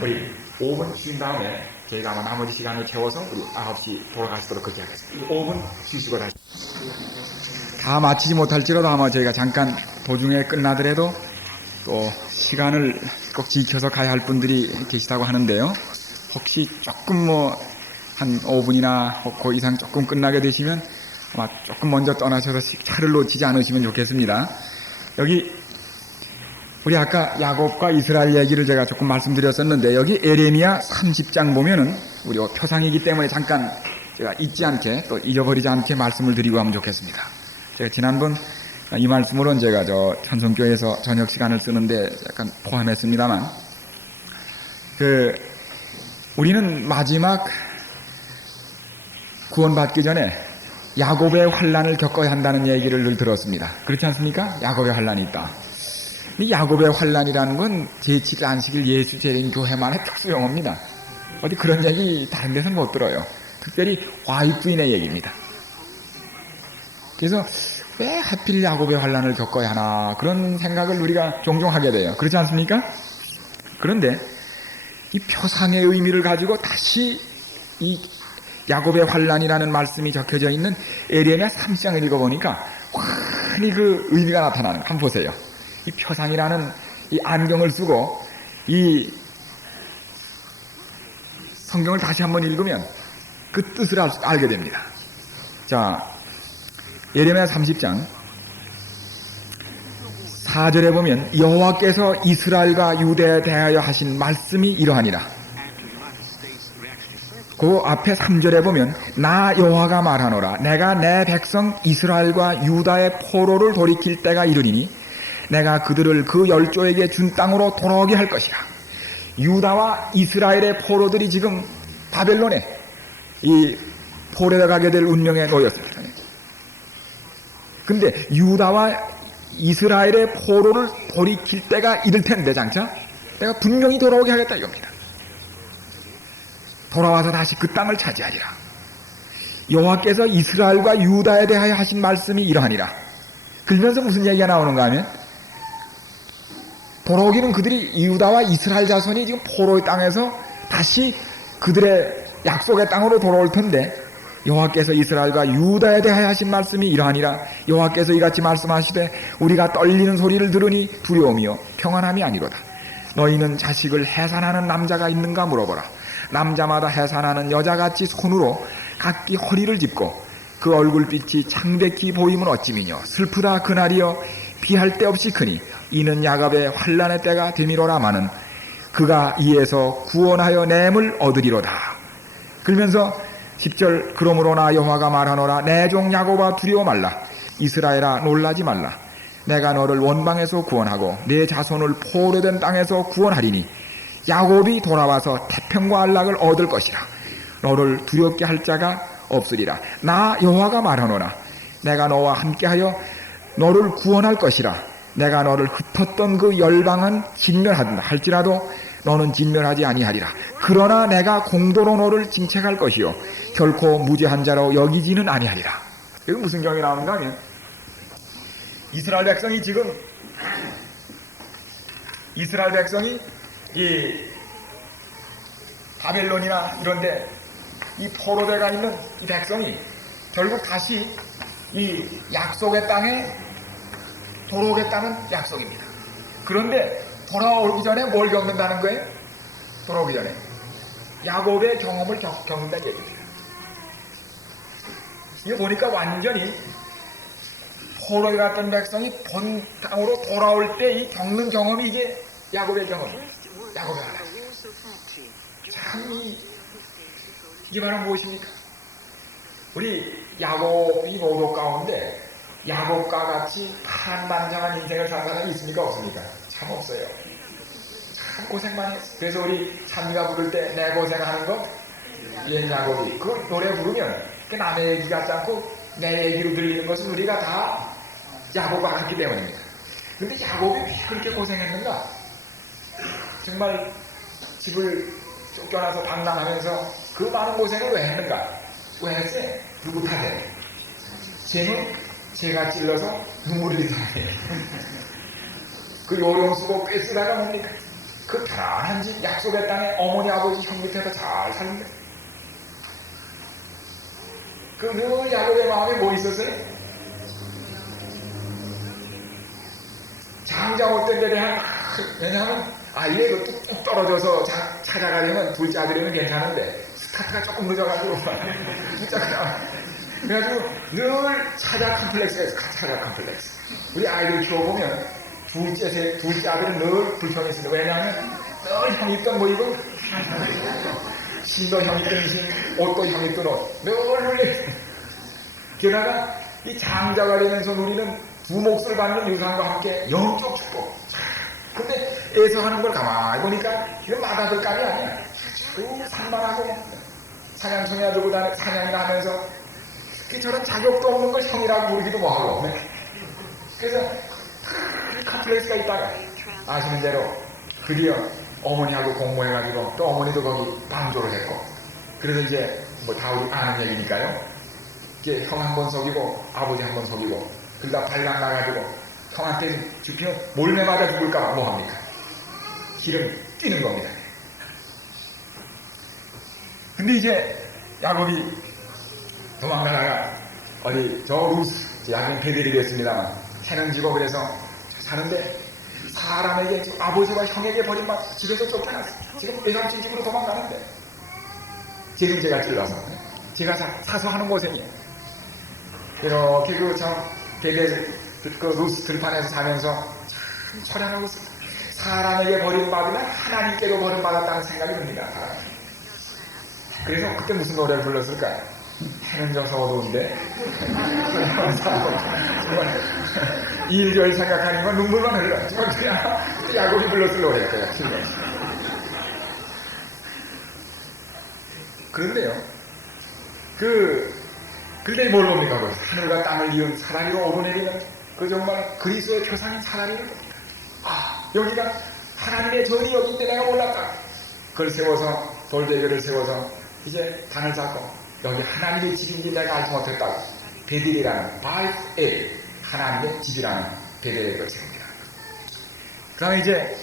우리 5분 쉰 다음에 저희가 아마 나머지 시간을 채워서 우리 9시 돌아가시도록 그렇게 하겠습니다. 5분 쉬시고 다시 다 마치지 못할지라도 아마 저희가 잠깐 도중에 끝나더라도 또 시간을 꼭 지켜서 가야 할 분들이 계시다고 하는데요. 혹시 조금 한 5분이나 그 이상 조금 끝나게 되시면 아마 조금 먼저 떠나셔서 차를 놓치지 않으시면 좋겠습니다. 여기 우리 아까 야곱과 이스라엘 얘기를 제가 조금 말씀드렸었는데 여기 에레미야 30장 보면은 우리 표상이기 때문에 잠깐 제가 잊지 않게 또 잊어버리지 않게 말씀을 드리고 하면 좋겠습니다. 제가 지난번 이 말씀으로는 제가 천성교회에서 저녁 시간을 쓰는데 약간 포함했습니다만 우리는 마지막 구원받기 전에 야곱의 환난을 겪어야 한다는 얘기를 늘 들었습니다. 그렇지 않습니까? 야곱의 환난이 있다. 이 야곱의 환난이라는 건 제7일 안식일 예수 재림 교회만의 특수 용어입니다. 어디 그런 얘기 다른 데서는 못 들어요. 특별히 와이프인의 얘기입니다. 그래서 왜 하필 야곱의 환난을 겪어야 하나 그런 생각을 우리가 종종 하게 돼요. 그렇지 않습니까? 그런데 이 표상의 의미를 가지고 다시 이 야곱의 환난이라는 말씀이 적혀져 있는 에레미야 30장을 읽어보니까 환히 그 의미가 나타나는 거 한번 보세요. 이 표상이라는 이 안경을 쓰고 이 성경을 다시 한번 읽으면 그 뜻을 알게 됩니다. 자, 예레미야 30장 4절에 보면 여호와께서 이스라엘과 유대에 대하여 하신 말씀이 이러하니라. 그 앞에 3절에 보면 나 여호와가 말하노라. 내가 내 백성 이스라엘과 유다의 포로를 돌이킬 때가 이르리니 내가 그들을 그 열조에게 준 땅으로 돌아오게 할 것이라. 유다와 이스라엘의 포로들이 지금 바벨론에 이 포로에 가게 될 운명에 놓였습니다. 근데 유다와 이스라엘의 포로를 돌이킬 때가 이를 텐데 장차 내가 분명히 돌아오게 하겠다 이겁니다. 돌아와서 다시 그 땅을 차지하리라. 여호와께서 이스라엘과 유다에 대하여 하신 말씀이 이러하니라. 그러면서 무슨 얘기가 나오는가 하면, 돌아오기는 그들이 유다와 이스라엘 자손이 지금 포로의 땅에서 다시 그들의 약속의 땅으로 돌아올 텐데, 여호와께서 이스라엘과 유다에 대하여 하신 말씀이 이러하니라. 여호와께서 이같이 말씀하시되 우리가 떨리는 소리를 들으니 두려움이요 평안함이 아니로다. 너희는 자식을 해산하는 남자가 있는가 물어보라. 남자마다 해산하는 여자같이 손으로 각기 허리를 짚고 그 얼굴빛이 창백히 보임은 어찌미뇨. 슬프다 그날이여 비할 데 없이 크니 이는 야곱의 환난의 때가 되미로라마는 그가 이에서 구원하여 냄을 얻으리로다. 그러면서 10절 그러므로 나 여호와가 말하노라. 내 종 야곱아 두려워 말라. 이스라엘아 놀라지 말라. 내가 너를 원방에서 구원하고 내 자손을 포로된 땅에서 구원하리니 야곱이 돌아와서 태평과 안락을 얻을 것이라. 너를 두렵게 할 자가 없으리라. 나 여호와가 말하노라. 내가 너와 함께하여 너를 구원할 것이라. 내가 너를 흩었던 그 열방은 진멸한다 할지라도 너는 진멸하지 아니하리라. 그러나 내가 공도로 너를 징책할 것이요 결코 무죄한 자로 여기지는 아니하리라. 이거 무슨 경이 나오는가 하면, 이스라엘 백성이 이 바벨론이나 이런데 이 포로되가 있는 이 백성이 결국 다시 이 약속의 땅에 돌아오겠다는 약속입니다. 그런데 돌아오기 전에 뭘 겪는다는 거예요? 돌아오기 전에 야곱의 경험을 겪는다는 얘기입니다. 이거 보니까 완전히 포로에 갔던 백성이 본 땅으로 돌아올 때 이 겪는 경험이 이제 야곱의 경험이에요. 야곱의 하나. 참 이게 바로 무엇입니까? 우리 야곱이 모독 가운데 야곱과 같이 파란만장한 인생을 산 사람이 있습니까? 없습니까? 참 없어요. 참 고생만 했어. 그래서 우리 찬미가 부를 때 내 고생하는 것 옛 야곱이 그 노래 부르면 그 남의 얘기 같지 않고 내 얘기로 들리는 것은 우리가 다 야곱과 같기 때문입니다. 근데 야곱이 왜 그렇게 고생했는가? 정말 집을 쫓겨나서 방랑하면서 그 많은 고생을 왜 했는가? 왜 했지? 누구 탓에? 쟤는 제가 찔러서 눈물이 나네. 그 요령 쓰고 꽤 쓰다가 뭡니까? 그 편안한 집 약속의 땅에 어머니 아버지 형 밑에서 잘 살는데 그 야곱의 마음에 뭐 있었어요? 장자 올 때에 대한 왜냐하면 얘가 뚝뚝 떨어져서 찾아가려면 둘째 아들이면 괜찮은데 스타트가 조금 늦어가지고 그래가지고 늘 찾아 컴플렉스에서 찾아 컴플렉스. 우리 아이들 키워보면 둘째 아들은 늘 불평이 있습니다. 왜냐하면 늘 형 입던 뭐 입은 신도 형 입던 신, 옷도 형 입던 옷 늘 놀래. 게다가 이 장자가 되면서 누리는 두 몫을 받는 유산과 함께 영적 축복. 근데 애서하는 걸 가만히 보니까 이건 마다들감이 아니야. 산만하고 사냥송이나 들고 사냥하면서 저런 자격도 없는 걸 형이라고 부르기도 뭐하고. 그래서 컴플렉스가 있다가 아시는 대로 드디어 어머니하고 공모해가지고 또 어머니도 거기 방조를 했고, 그래서 이제 뭐 다 우리 아는 얘기니까요. 이제 형 한 번 속이고 아버지 한 번 속이고 그러다 발랑 나가지고 형한테 죽히면 몰매 맞아 죽을까 뭐합니까? 기름 뛰는 겁니다. 근데 이제 야곱이 도망가다가 어디 저 루스 야긴 패들이 됐습니다만 해는 지고 그래서 사는데 사람에게 아버지와 형에게 버림받아서 집에서 쫓겨났어. 지금 외삼촌 집으로 도망가는데 지금 제가 찔러서 제가 사서 하는 고생이에요. 이렇게 그 루스 들판에서 사면서 참 처량하고 있습니다. 사람에게 버림받으면 하나님께로 버림받았다는 생각이 듭니다. 그래서 그때 무슨 노래를 불렀을까요? 해는 져서 어두운데 정말 일절 생각하니까 눈물만 흘러. 정말 그냥 야곱이 불렀을 노래였어요. 그런데요, 그때 뭘 봅니까? 하늘과 땅을 이은 사다리로 오르내리는 그 정말 그리스도의 표상인 사다리를 봅니다. 여기가 하나님의 전이 여기 있는데 내가 몰랐다. 그걸 세워서 돌대교를 세워서 이제 단을 잡고 여기 하나님의 집인지 내가 알지 못했다고 베델이라는 바알의 하나님의 집이라는 베델의 걸 세웁니다. 그 다음에 이제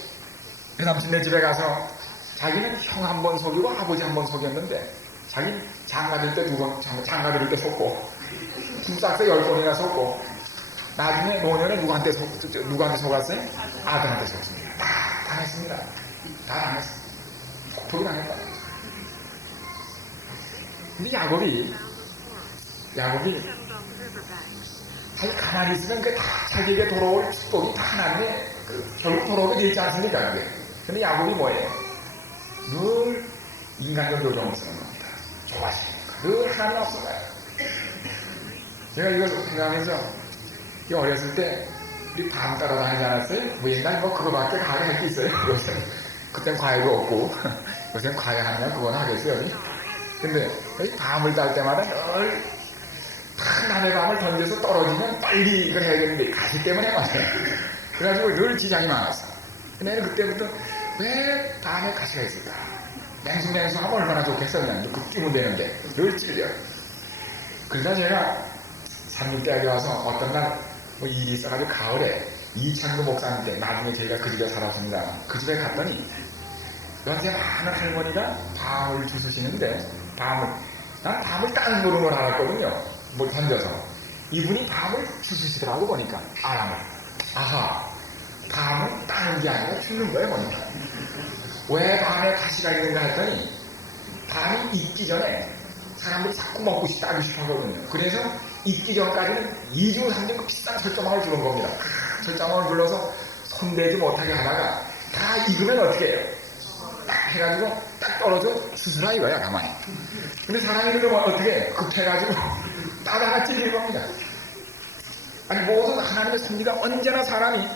그 남친네 집에 가서 자기는 형 한 번 속이고 아버지 한 번 속였는데 자기 장가들 때 2번 장가들 때 속고 김싹새 10번이나 속고 나중에 노년에 누구한테 속았어요? 아들한테 속습니다. 다 당했습니다. 다 당했습니다. 톡톡이 당했다. 근데 야곱이 사실 가만히 있으면 그 다 자기에게 돌아올 축복이 다 하나님의 결국 돌아오게 되어 있지 않습니까? 그게. 근데 야곱이 뭐예요? 늘 인간적 요정을 쓰는 겁니다. 좋아하시니까. 늘 하나님 앞서가요. 제가 이걸 생각하면서 어렸을 때 우리 밤 따라다니지 않았어요? 뭐 옛날 그거밖에 과외 할 게 있어요. 요새 그땐 과외도 없고 요새는 과외 하느냐 그건 하겠어요. 근데 밤을 딸 때마다 늘 남의 밤을 던져서 떨어지면 빨리 이걸 해야 되는데 가시 때문에 말이에요. 그래가지고 늘 지장이 많았어. 근데 그때부터 왜 밤에 가시가 있을까? 냉수 하면 얼마나 좋겠어. 그냥 그 끼면 되는데 늘 찔려. 그러다 제가 삼육대학에 와서 어떤 날 일이 있어가지고 가을에 이창규 목사님 때 나중에 저희가 그 집에 살았습니다. 그 집에 갔더니 연세 많은 할머니가 밤을 주스시는데 난 밤을 따는 노름을 알았거든요. 뭘 던져서 이분이 밤을 주스시더라고 보니까 아하 밤은 따는 게 아니라 주는 거예요 보니까. 왜 밤에 가시가 있는가 했더니 밤이 있기 전에 사람들이 자꾸 먹고 싶고 싶어하거든요. 그래서 있기 전까지는 2중 3중 그 비싼 설정망을 주는 겁니다. 설정망을 불러서 손대지 못하게 하다가 다 익으면 어떻게 해요? 딱 해가지고 딱 떨어져 수술하 이거야 가만히. 근데 사람이 그러면 어떻게 해요? 급해가지고 따다가 찔리는 겁니다. 아니 모든 하나님의 섭리가 언제나 사람이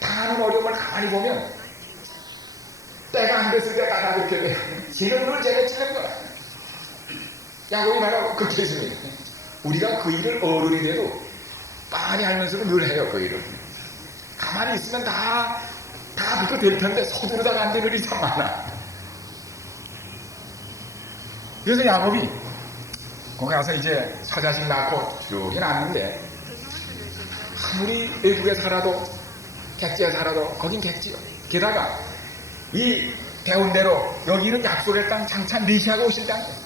당하는 어려움을 가만히 보면 때가 안 됐을 때 따다 그렇게 돼요. 지금을 제가 찔는 거야. 야곱이 말하고 그렇게 했습니다. 우리가 그 일을 어른이 돼도 빤히 알면서도 늘 해요. 그 일을 가만히 있으면 다 그렇게 될 텐데 서두르다가 안 되는 일이 참 많아. 그래서 야곱이 거기 가서 이제 처자식 낳고 쭉 해놨는데 아무리 외국에 살아도 객지에 살아도 거긴 객지요. 게다가 이 대운대로 여기는 약속의 땅 장차 메시아가 오실 땅이에요.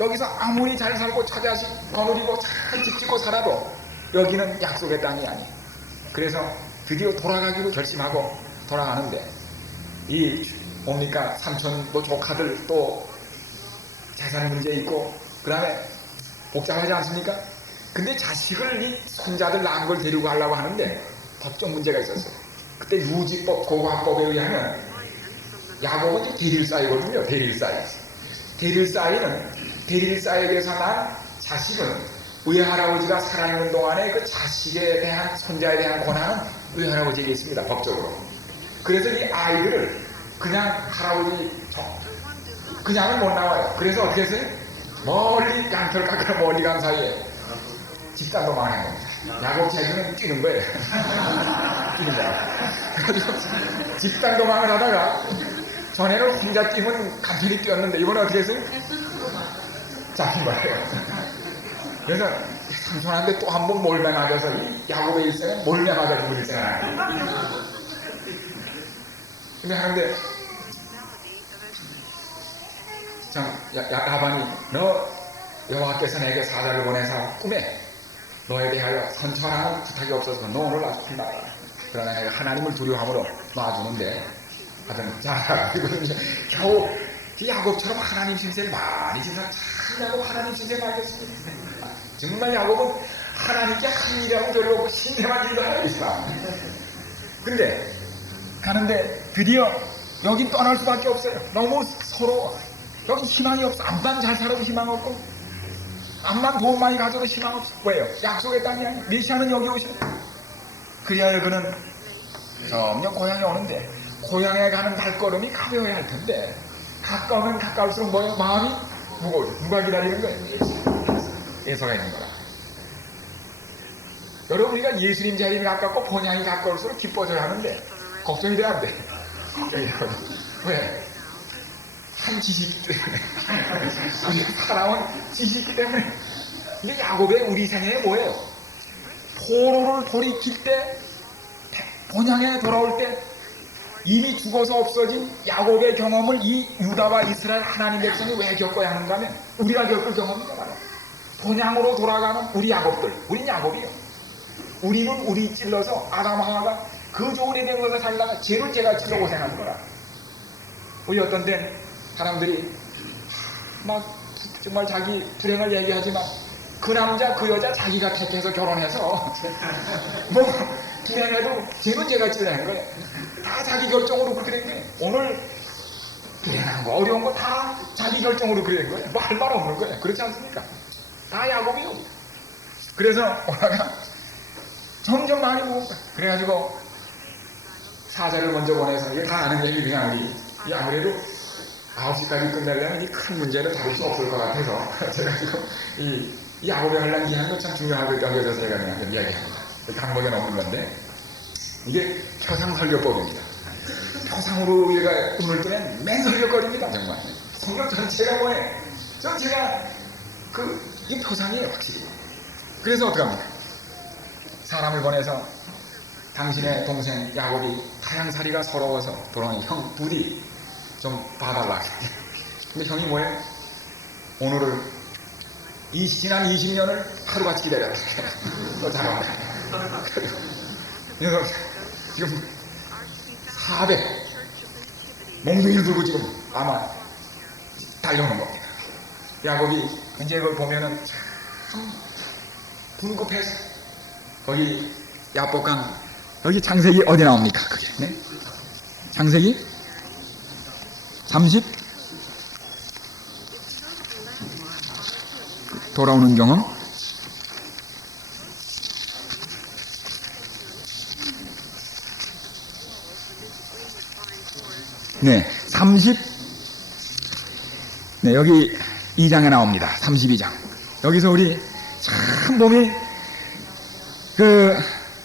여기서 아무리 잘 살고 처자식 거느리고 잘 집 짓고 살아도 여기는 약속의 땅이 아니에요. 그래서 드디어 돌아가기로 결심하고 돌아가는데 이 뭡니까 삼촌 조카들 또 재산 문제 있고 그 다음에 복잡하지 않습니까? 근데 자식을 이 손자들 낳은 걸 데리고 가려고 하는데 법적 문제가 있었어요. 그때 유지법 고관법에 의하면 야곱은 대릴사이거든요. 대릴사에게서 난 자식은 외할아버지가 살아있는 동안에 그 자식에 대한 손자에 대한 권한은 외할아버지에게 있습니다. 법적으로. 그래서 이 아이들을 그냥 할아버지 그냥은 못 나와요. 그래서 어떻게 했어요? 멀리 깡털 깎아 멀리 간 사이에 집단도 망한 겁니다. 야곱 자기는 뛰는 거예요. 뛰는 거야. 그래가지고 집단도망을 하다가 전에는 혼자 뛰면 간편히 뛰었는데 이번에 어떻게 했어요? 잡힌 거예요. 그래서 삼손한테 또 한 번 몰매 맞아서 이 야곱의 일생은 몰매 맞아 죽을 일생은 근데 하는데 참 라반이 너 여호와께서 내게 사자를 보내서 꿈에 너에 대하여 선처하는 부탁이 없어서 너 오늘 아주 혼나라. 그러나 내가 하나님을 두려워함으로 놔주는데 하여튼 자 그리고 이제 겨우 야곱처럼 하나님 신세를 많이 진 사람 참 야곱 하나님 신세 많이 졌습니다. 정말 야곱은 하나님께 한 일이라고 별로 없고 신세만 일도 하는 것이다. 근데 가는데 드디어 여긴 떠날 수밖에 없어요. 너무 서러워. 여긴 희망이 없어. 암만 잘 살아도 희망 없고 암만 돈 많이 가져도 희망 없어. 왜요? 약속의 땅이 아니야. 메시아는 여기 오셔. 그리하여 그는 점점 고향에 오는데 고향에 가는 발걸음이 가벼워야 할 텐데 가까우면 가까울수록 뭐예요? 마음이 무거워져. 누가 기다리는 거예요? 예서가 있는 거라. 여러분 우리가 예수님 자리에 가깝고 본향이 가까울수록 기뻐져야 하는데 걱정이 돼야 안 돼. 왜? 한 지식 때문에. 우리가 살아온 지식 때문에. 이게 야곱의 우리 생애에 뭐예요? 포로를 돌이킬 때, 본향에 돌아올 때, 이미 죽어서 없어진 야곱의 경험을 이 유다와 이스라엘 하나님 백성이 왜 겪어야 하는가 하면 우리가 겪을 경험이죠. 본향으로 돌아가는 우리 야곱들. 우린 야곱이요. 우리는 우리 찔러서 아담 하와가 그 좋은 에덴 에서 살다가 죄를 제가 찔러 고생하는 거라. 우리 어떤 때 사람들이 막 정말 자기 불행을 얘기하지만 그 남자 그 여자 자기가 택해서 결혼해서 뭐 불행해도 죄는 제가 찔러낸 거예요. 다 자기 결정으로 그렇게 된 거예요. 오늘 불행한 거 어려운 거 다 자기 결정으로 그렇게 된 거예요. 뭐 할 말 없는 거예요. 그렇지 않습니까? 다 야곱이요. 그래서 오라가 점점 많이 먹었다. 그래가지고 사자를 먼저 보내서 이게 다 아는 얘기 그냥 우리 아무래도 9시까지 끝내려면 이 큰 문제는 다룰 수 없을 것 같아서 제가 지금 이 야곱의 환란 기간은 참 중요하게 여겨져서 제가 그냥 이야기합니다. 강목에 넣는 건데 이게 표상 설교법입니다. 표상으로 우리가 눈을 뜨면 맹설교거립니다. 정말 성경 전체가 뭐예요? 전체가 이 표상이에요. 확실히. 그래서 어떡합니까? 사람을 보내서 당신의 동생 야곱이 타양살이가 서러워서 돌아오니 형 부디 좀 봐달라. 근데 형이 뭐예요? 오늘을 지난 20년을 하루같이 기다렸다. 너 잘한다. 그래서 지금 400 몽둥이를 들고 지금 아마 달려오는 겁니다. 야곱이 이제 그걸 보면은 참 분급해서 거기 야복강 여기 창세기 어디 나옵니까? 그게 네? 창세기 30 돌아오는 경험 네 30 네 여기 2장에 나옵니다. 32장 여기서 우리 참 몸이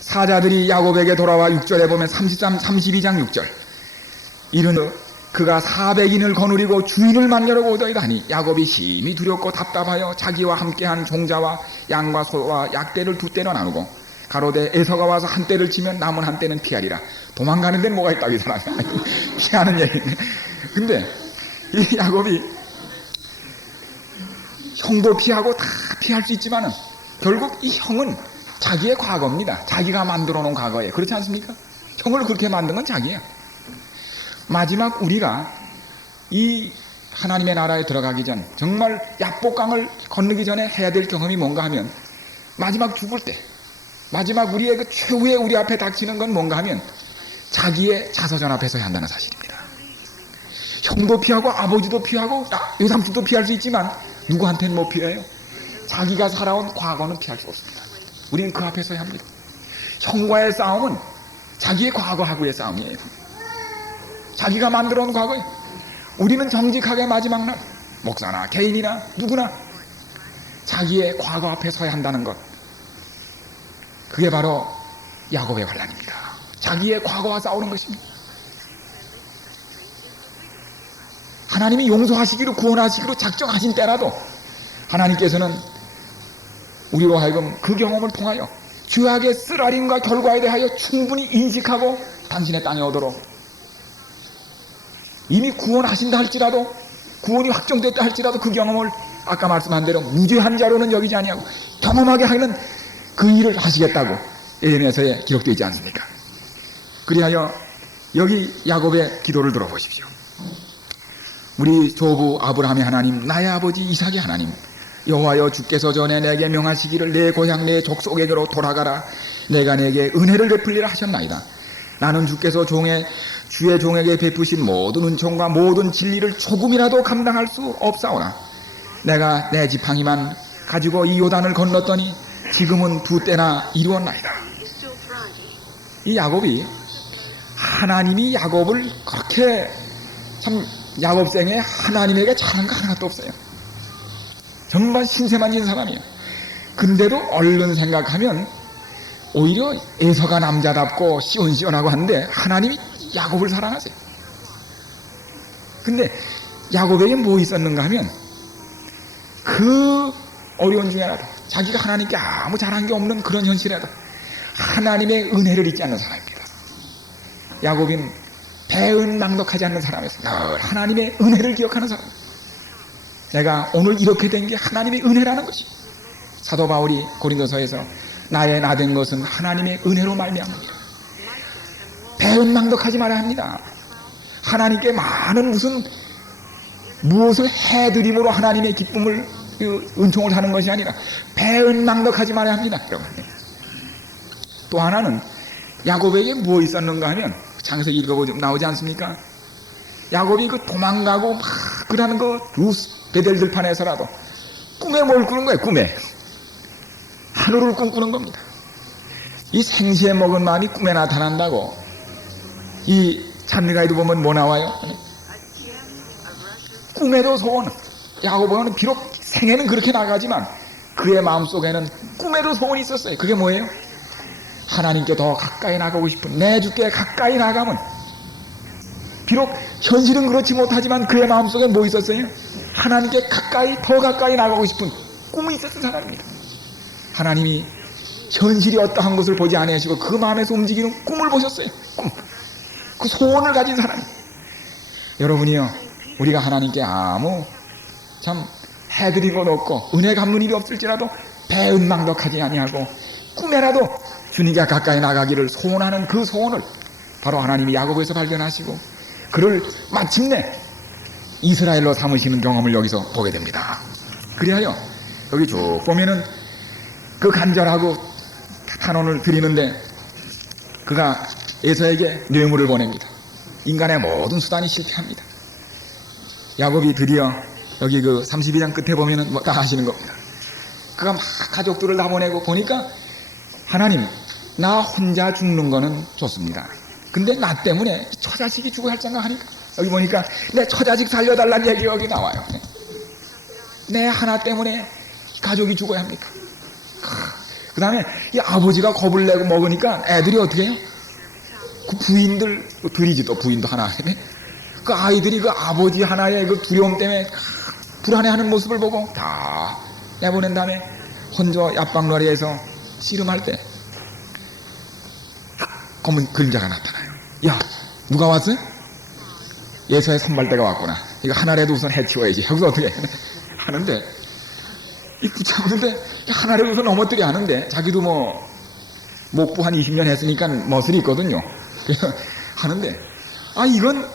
사자들이 야곱에게 돌아와 6절에 보면 32장 6절 이르는 그가 400인을 거느리고 주인을 만나려고 오더이다니 야곱이 심히 두렵고 답답하여 자기와 함께한 종자와 양과 소와 약대를 두 떼로 나누고 가로되 에서가 와서 한 떼를 치면 남은 한 떼는 피하리라. 도망가는 데는 뭐가 있다고 이 사람이 피하는 얘기네. 근데 이 야곱이 형도 피하고 다 피할 수 있지만은 결국 이 형은 자기의 과거입니다. 자기가 만들어 놓은 과거에. 그렇지 않습니까? 형을 그렇게 만든 건 자기야. 마지막 우리가 이 하나님의 나라에 들어가기 전 정말 야복강을 건너기 전에 해야 될 경험이 뭔가 하면 마지막 죽을 때 마지막 우리의 그 최후의 우리 앞에 닥치는 건 뭔가 하면 자기의 자서전 앞에 서야 한다는 사실입니다. 형도 피하고 아버지도 피하고 외삼촌도 피할 수 있지만 누구한테는 못 피해요? 자기가 살아온 과거는 피할 수 없습니다. 우리는 그 앞에 서야 합니다. 형과의 싸움은 자기의 과거하고의 싸움이에요. 자기가 만들어 온 과거에 우리는 정직하게 마지막 날 목사나 개인이나 누구나 자기의 과거 앞에 서야 한다는 것, 그게 바로 야곱의 환란입니다. 자기의 과거와 싸우는 것입니다. 하나님이 용서하시기로 구원하시기로 작정하신 때라도 하나님께서는 우리로 하여금 그 경험을 통하여 죄악의 쓰라림과 결과에 대하여 충분히 인식하고 당신의 땅에 오도록 이미 구원하신다 할지라도 구원이 확정됐다 할지라도 그 경험을 아까 말씀한 대로 무죄한 자로는 여기지 아니하고 경험하게 하는 그 일을 하시겠다고 예레미야서에 기록되어 있지 않습니까? 그리하여 여기 야곱의 기도를 들어보십시오. 우리 조부 아브라함의 하나님, 나의 아버지 이삭의 하나님, 여호와여 주께서 전에 내게 명하시기를 내 고향 내 족속에게로 돌아가라. 내가 내게 은혜를 베풀리라 하셨나이다. 나는 주께서 주의 종에게 베푸신 모든 은총과 모든 진리를 조금이라도 감당할 수 없사오나 내가 내 지팡이만 가지고 이 요단을 건넜더니 지금은 두 때나 이루었나이다. 이 야곱이 하나님이 야곱을 그렇게 참 야곱생에 하나님에게 잘한 거 하나도 없어요. 정말 신세만 진 사람이에요. 근데도 얼른 생각하면 오히려 에서가 남자답고 시원시원하고 한데 하나님이 야곱을 사랑하세요. 근데 야곱에게 뭐 있었는가 하면 그 어려운 중에라도 자기가 하나님께 아무 잘한 게 없는 그런 현실에도 하나님의 은혜를 잊지 않는 사람입니다. 야곱은 배은망덕하지 않는 사람에서 늘 하나님의 은혜를 기억하는 사람. 내가 오늘 이렇게 된 게 하나님의 은혜라는 것이. 사도 바울이 고린도서에서 나의 나 된 것은 하나님의 은혜로 말미암습니다. 배은망덕하지 말아야 합니다. 하나님께 많은 무엇을 해드림으로 하나님의 기쁨을 은총을 하는 것이 아니라 배은망덕하지 말아야 합니다. 또 하나는 야곱에게 뭐 있었는가 하면 창세기 읽어보면 나오지 않습니까? 야곱이 그 도망가고 막 그러는 그 베델 들판에서라도 꿈에 뭘 꾸는 거예요. 꿈에 하늘을 꿈꾸는 겁니다. 이 생시에 먹은 마음이 꿈에 나타난다고. 이 찬미가에도 보면 뭐 나와요? 꿈에도 소원. 야곱은 비록 생애는 그렇게 나가지만 그의 마음속에는 꿈에도 소원이 있었어요. 그게 뭐예요? 하나님께 더 가까이 나가고 싶은, 내 주께 가까이 나가면, 비록 현실은 그렇지 못하지만 그의 마음속에 뭐 있었어요? 하나님께 더 가까이 나가고 싶은 꿈이 있었던 사람입니다. 하나님이 현실이 어떠한 것을 보지 않으시고 그 마음에서 움직이는 꿈을 보셨어요. 꿈. 그 소원을 가진 사람이. 여러분이요, 우리가 하나님께 아무 참 해드린 것 없고 은혜 갚는 일이 없을지라도 배은망덕하지 아니하고 꿈에라도 주님께 가까이 나가기를 소원하는 그 소원을 바로 하나님이 야곱에서 발견하시고 그를 마침내 이스라엘로 삼으시는 경험을 여기서 보게 됩니다. 그리하여 여기 쭉 보면은 그 간절하고 탄원을 드리는데 그가 에서에게 뇌물을 보냅니다. 인간의 모든 수단이 실패합니다. 야곱이 드디어 여기 그 32장 끝에 보면은 뭐 다 하시는 겁니다. 그가 막 가족들을 다 보내고 보니까 하나님, 나 혼자 죽는 거는 좋습니다. 근데 나 때문에 처자식이 죽어야 할 생각하니까 여기 보니까 내 처자식 살려달라는 얘기가 여기 나와요. 내 하나 때문에 가족이 죽어야 합니까? 그 다음에 이 아버지가 겁을 내고 먹으니까 애들이 어떻게 해요? 그 부인들이지, 또 부인도 하나. 그 아이들이 그 아버지 하나의 그 두려움 때문에 불안해하는 모습을 보고 다 내보낸 다음에 혼자 야방놀이에서 씨름할 때 검은 그림자가 나타나요. 야, 누가 왔어요? 예서의 선발대가 왔구나. 이거 하나라도 우선 해치워야지. 여기서 어떻게 하는데 이 붙잡는데 하나라도 우선 넘어뜨려 하는데 자기도 뭐 목부 한 20년 했으니까 멋을 있거든요. 그래서 하는데 이건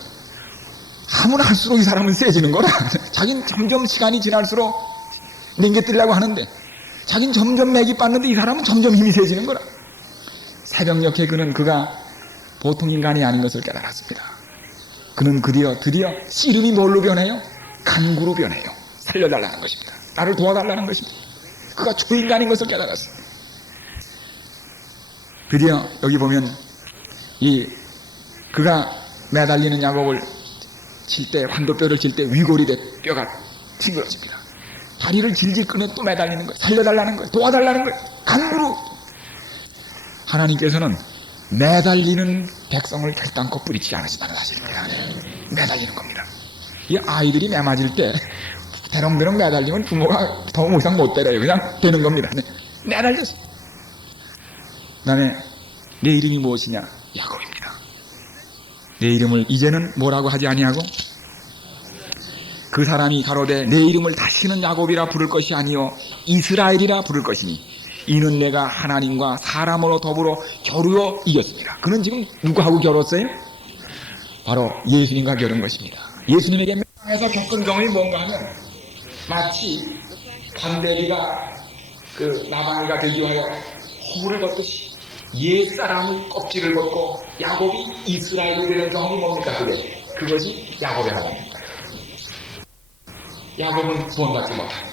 하면 할수록 이 사람은 세지는 거라. 자긴 점점 시간이 지날수록 냉겨뜨리려고 하는데 자긴 점점 맥이 빠는데 이 사람은 점점 힘이 세지는 거라. 새벽녘에 그가 보통 인간이 아닌 것을 깨달았습니다. 그는 드디어 씨름이 뭘로 변해요? 강구로 변해요. 살려달라는 것입니다. 나를 도와달라는 것입니다. 그가 초인간인 것을 깨달았어요. 드디어 여기 보면 그가 매달리는 야곱을 칠 때, 환도뼈를 칠 때 위골이 뼈가 튕겨집니다. 다리를 질질 끄며 또 매달리는 거예요. 살려달라는 거예요. 도와달라는 거예요. 강구로. 하나님께서는 매달리는 백성을 결단코 뿌리치지 않으신다는 사실입니다. 매달리는 겁니다. 이 아이들이 매 맞을 때 대롱대롱 매달리면 부모가 더 이상 못 때려요. 그냥 되는 겁니다. 매달렸어. 내 이름이 무엇이냐? 야곱입니다. 내 이름을 이제는 뭐라고 하지 아니하고 그 사람이 가로되 내 이름을 다시는 야곱이라 부를 것이 아니요 이스라엘이라 부를 것이니 이는 내가 하나님과 사람으로 더불어 겨루어 이겼습니다. 그는 지금 누구하고 겨뤘어요? 바로 예수님과 겨룬 것입니다. 예수님에게 명에서 겪은 경험이 뭔가 하면 마치 간대리가 나방이가 되기 위하여 허물을 걷듯이 옛사람의 껍질을 걷고 야곱이 이스라엘이 되는 경험이 뭡니까? 그것이 야곱의 하나입니다. 야곱은 구원받지 못합니다.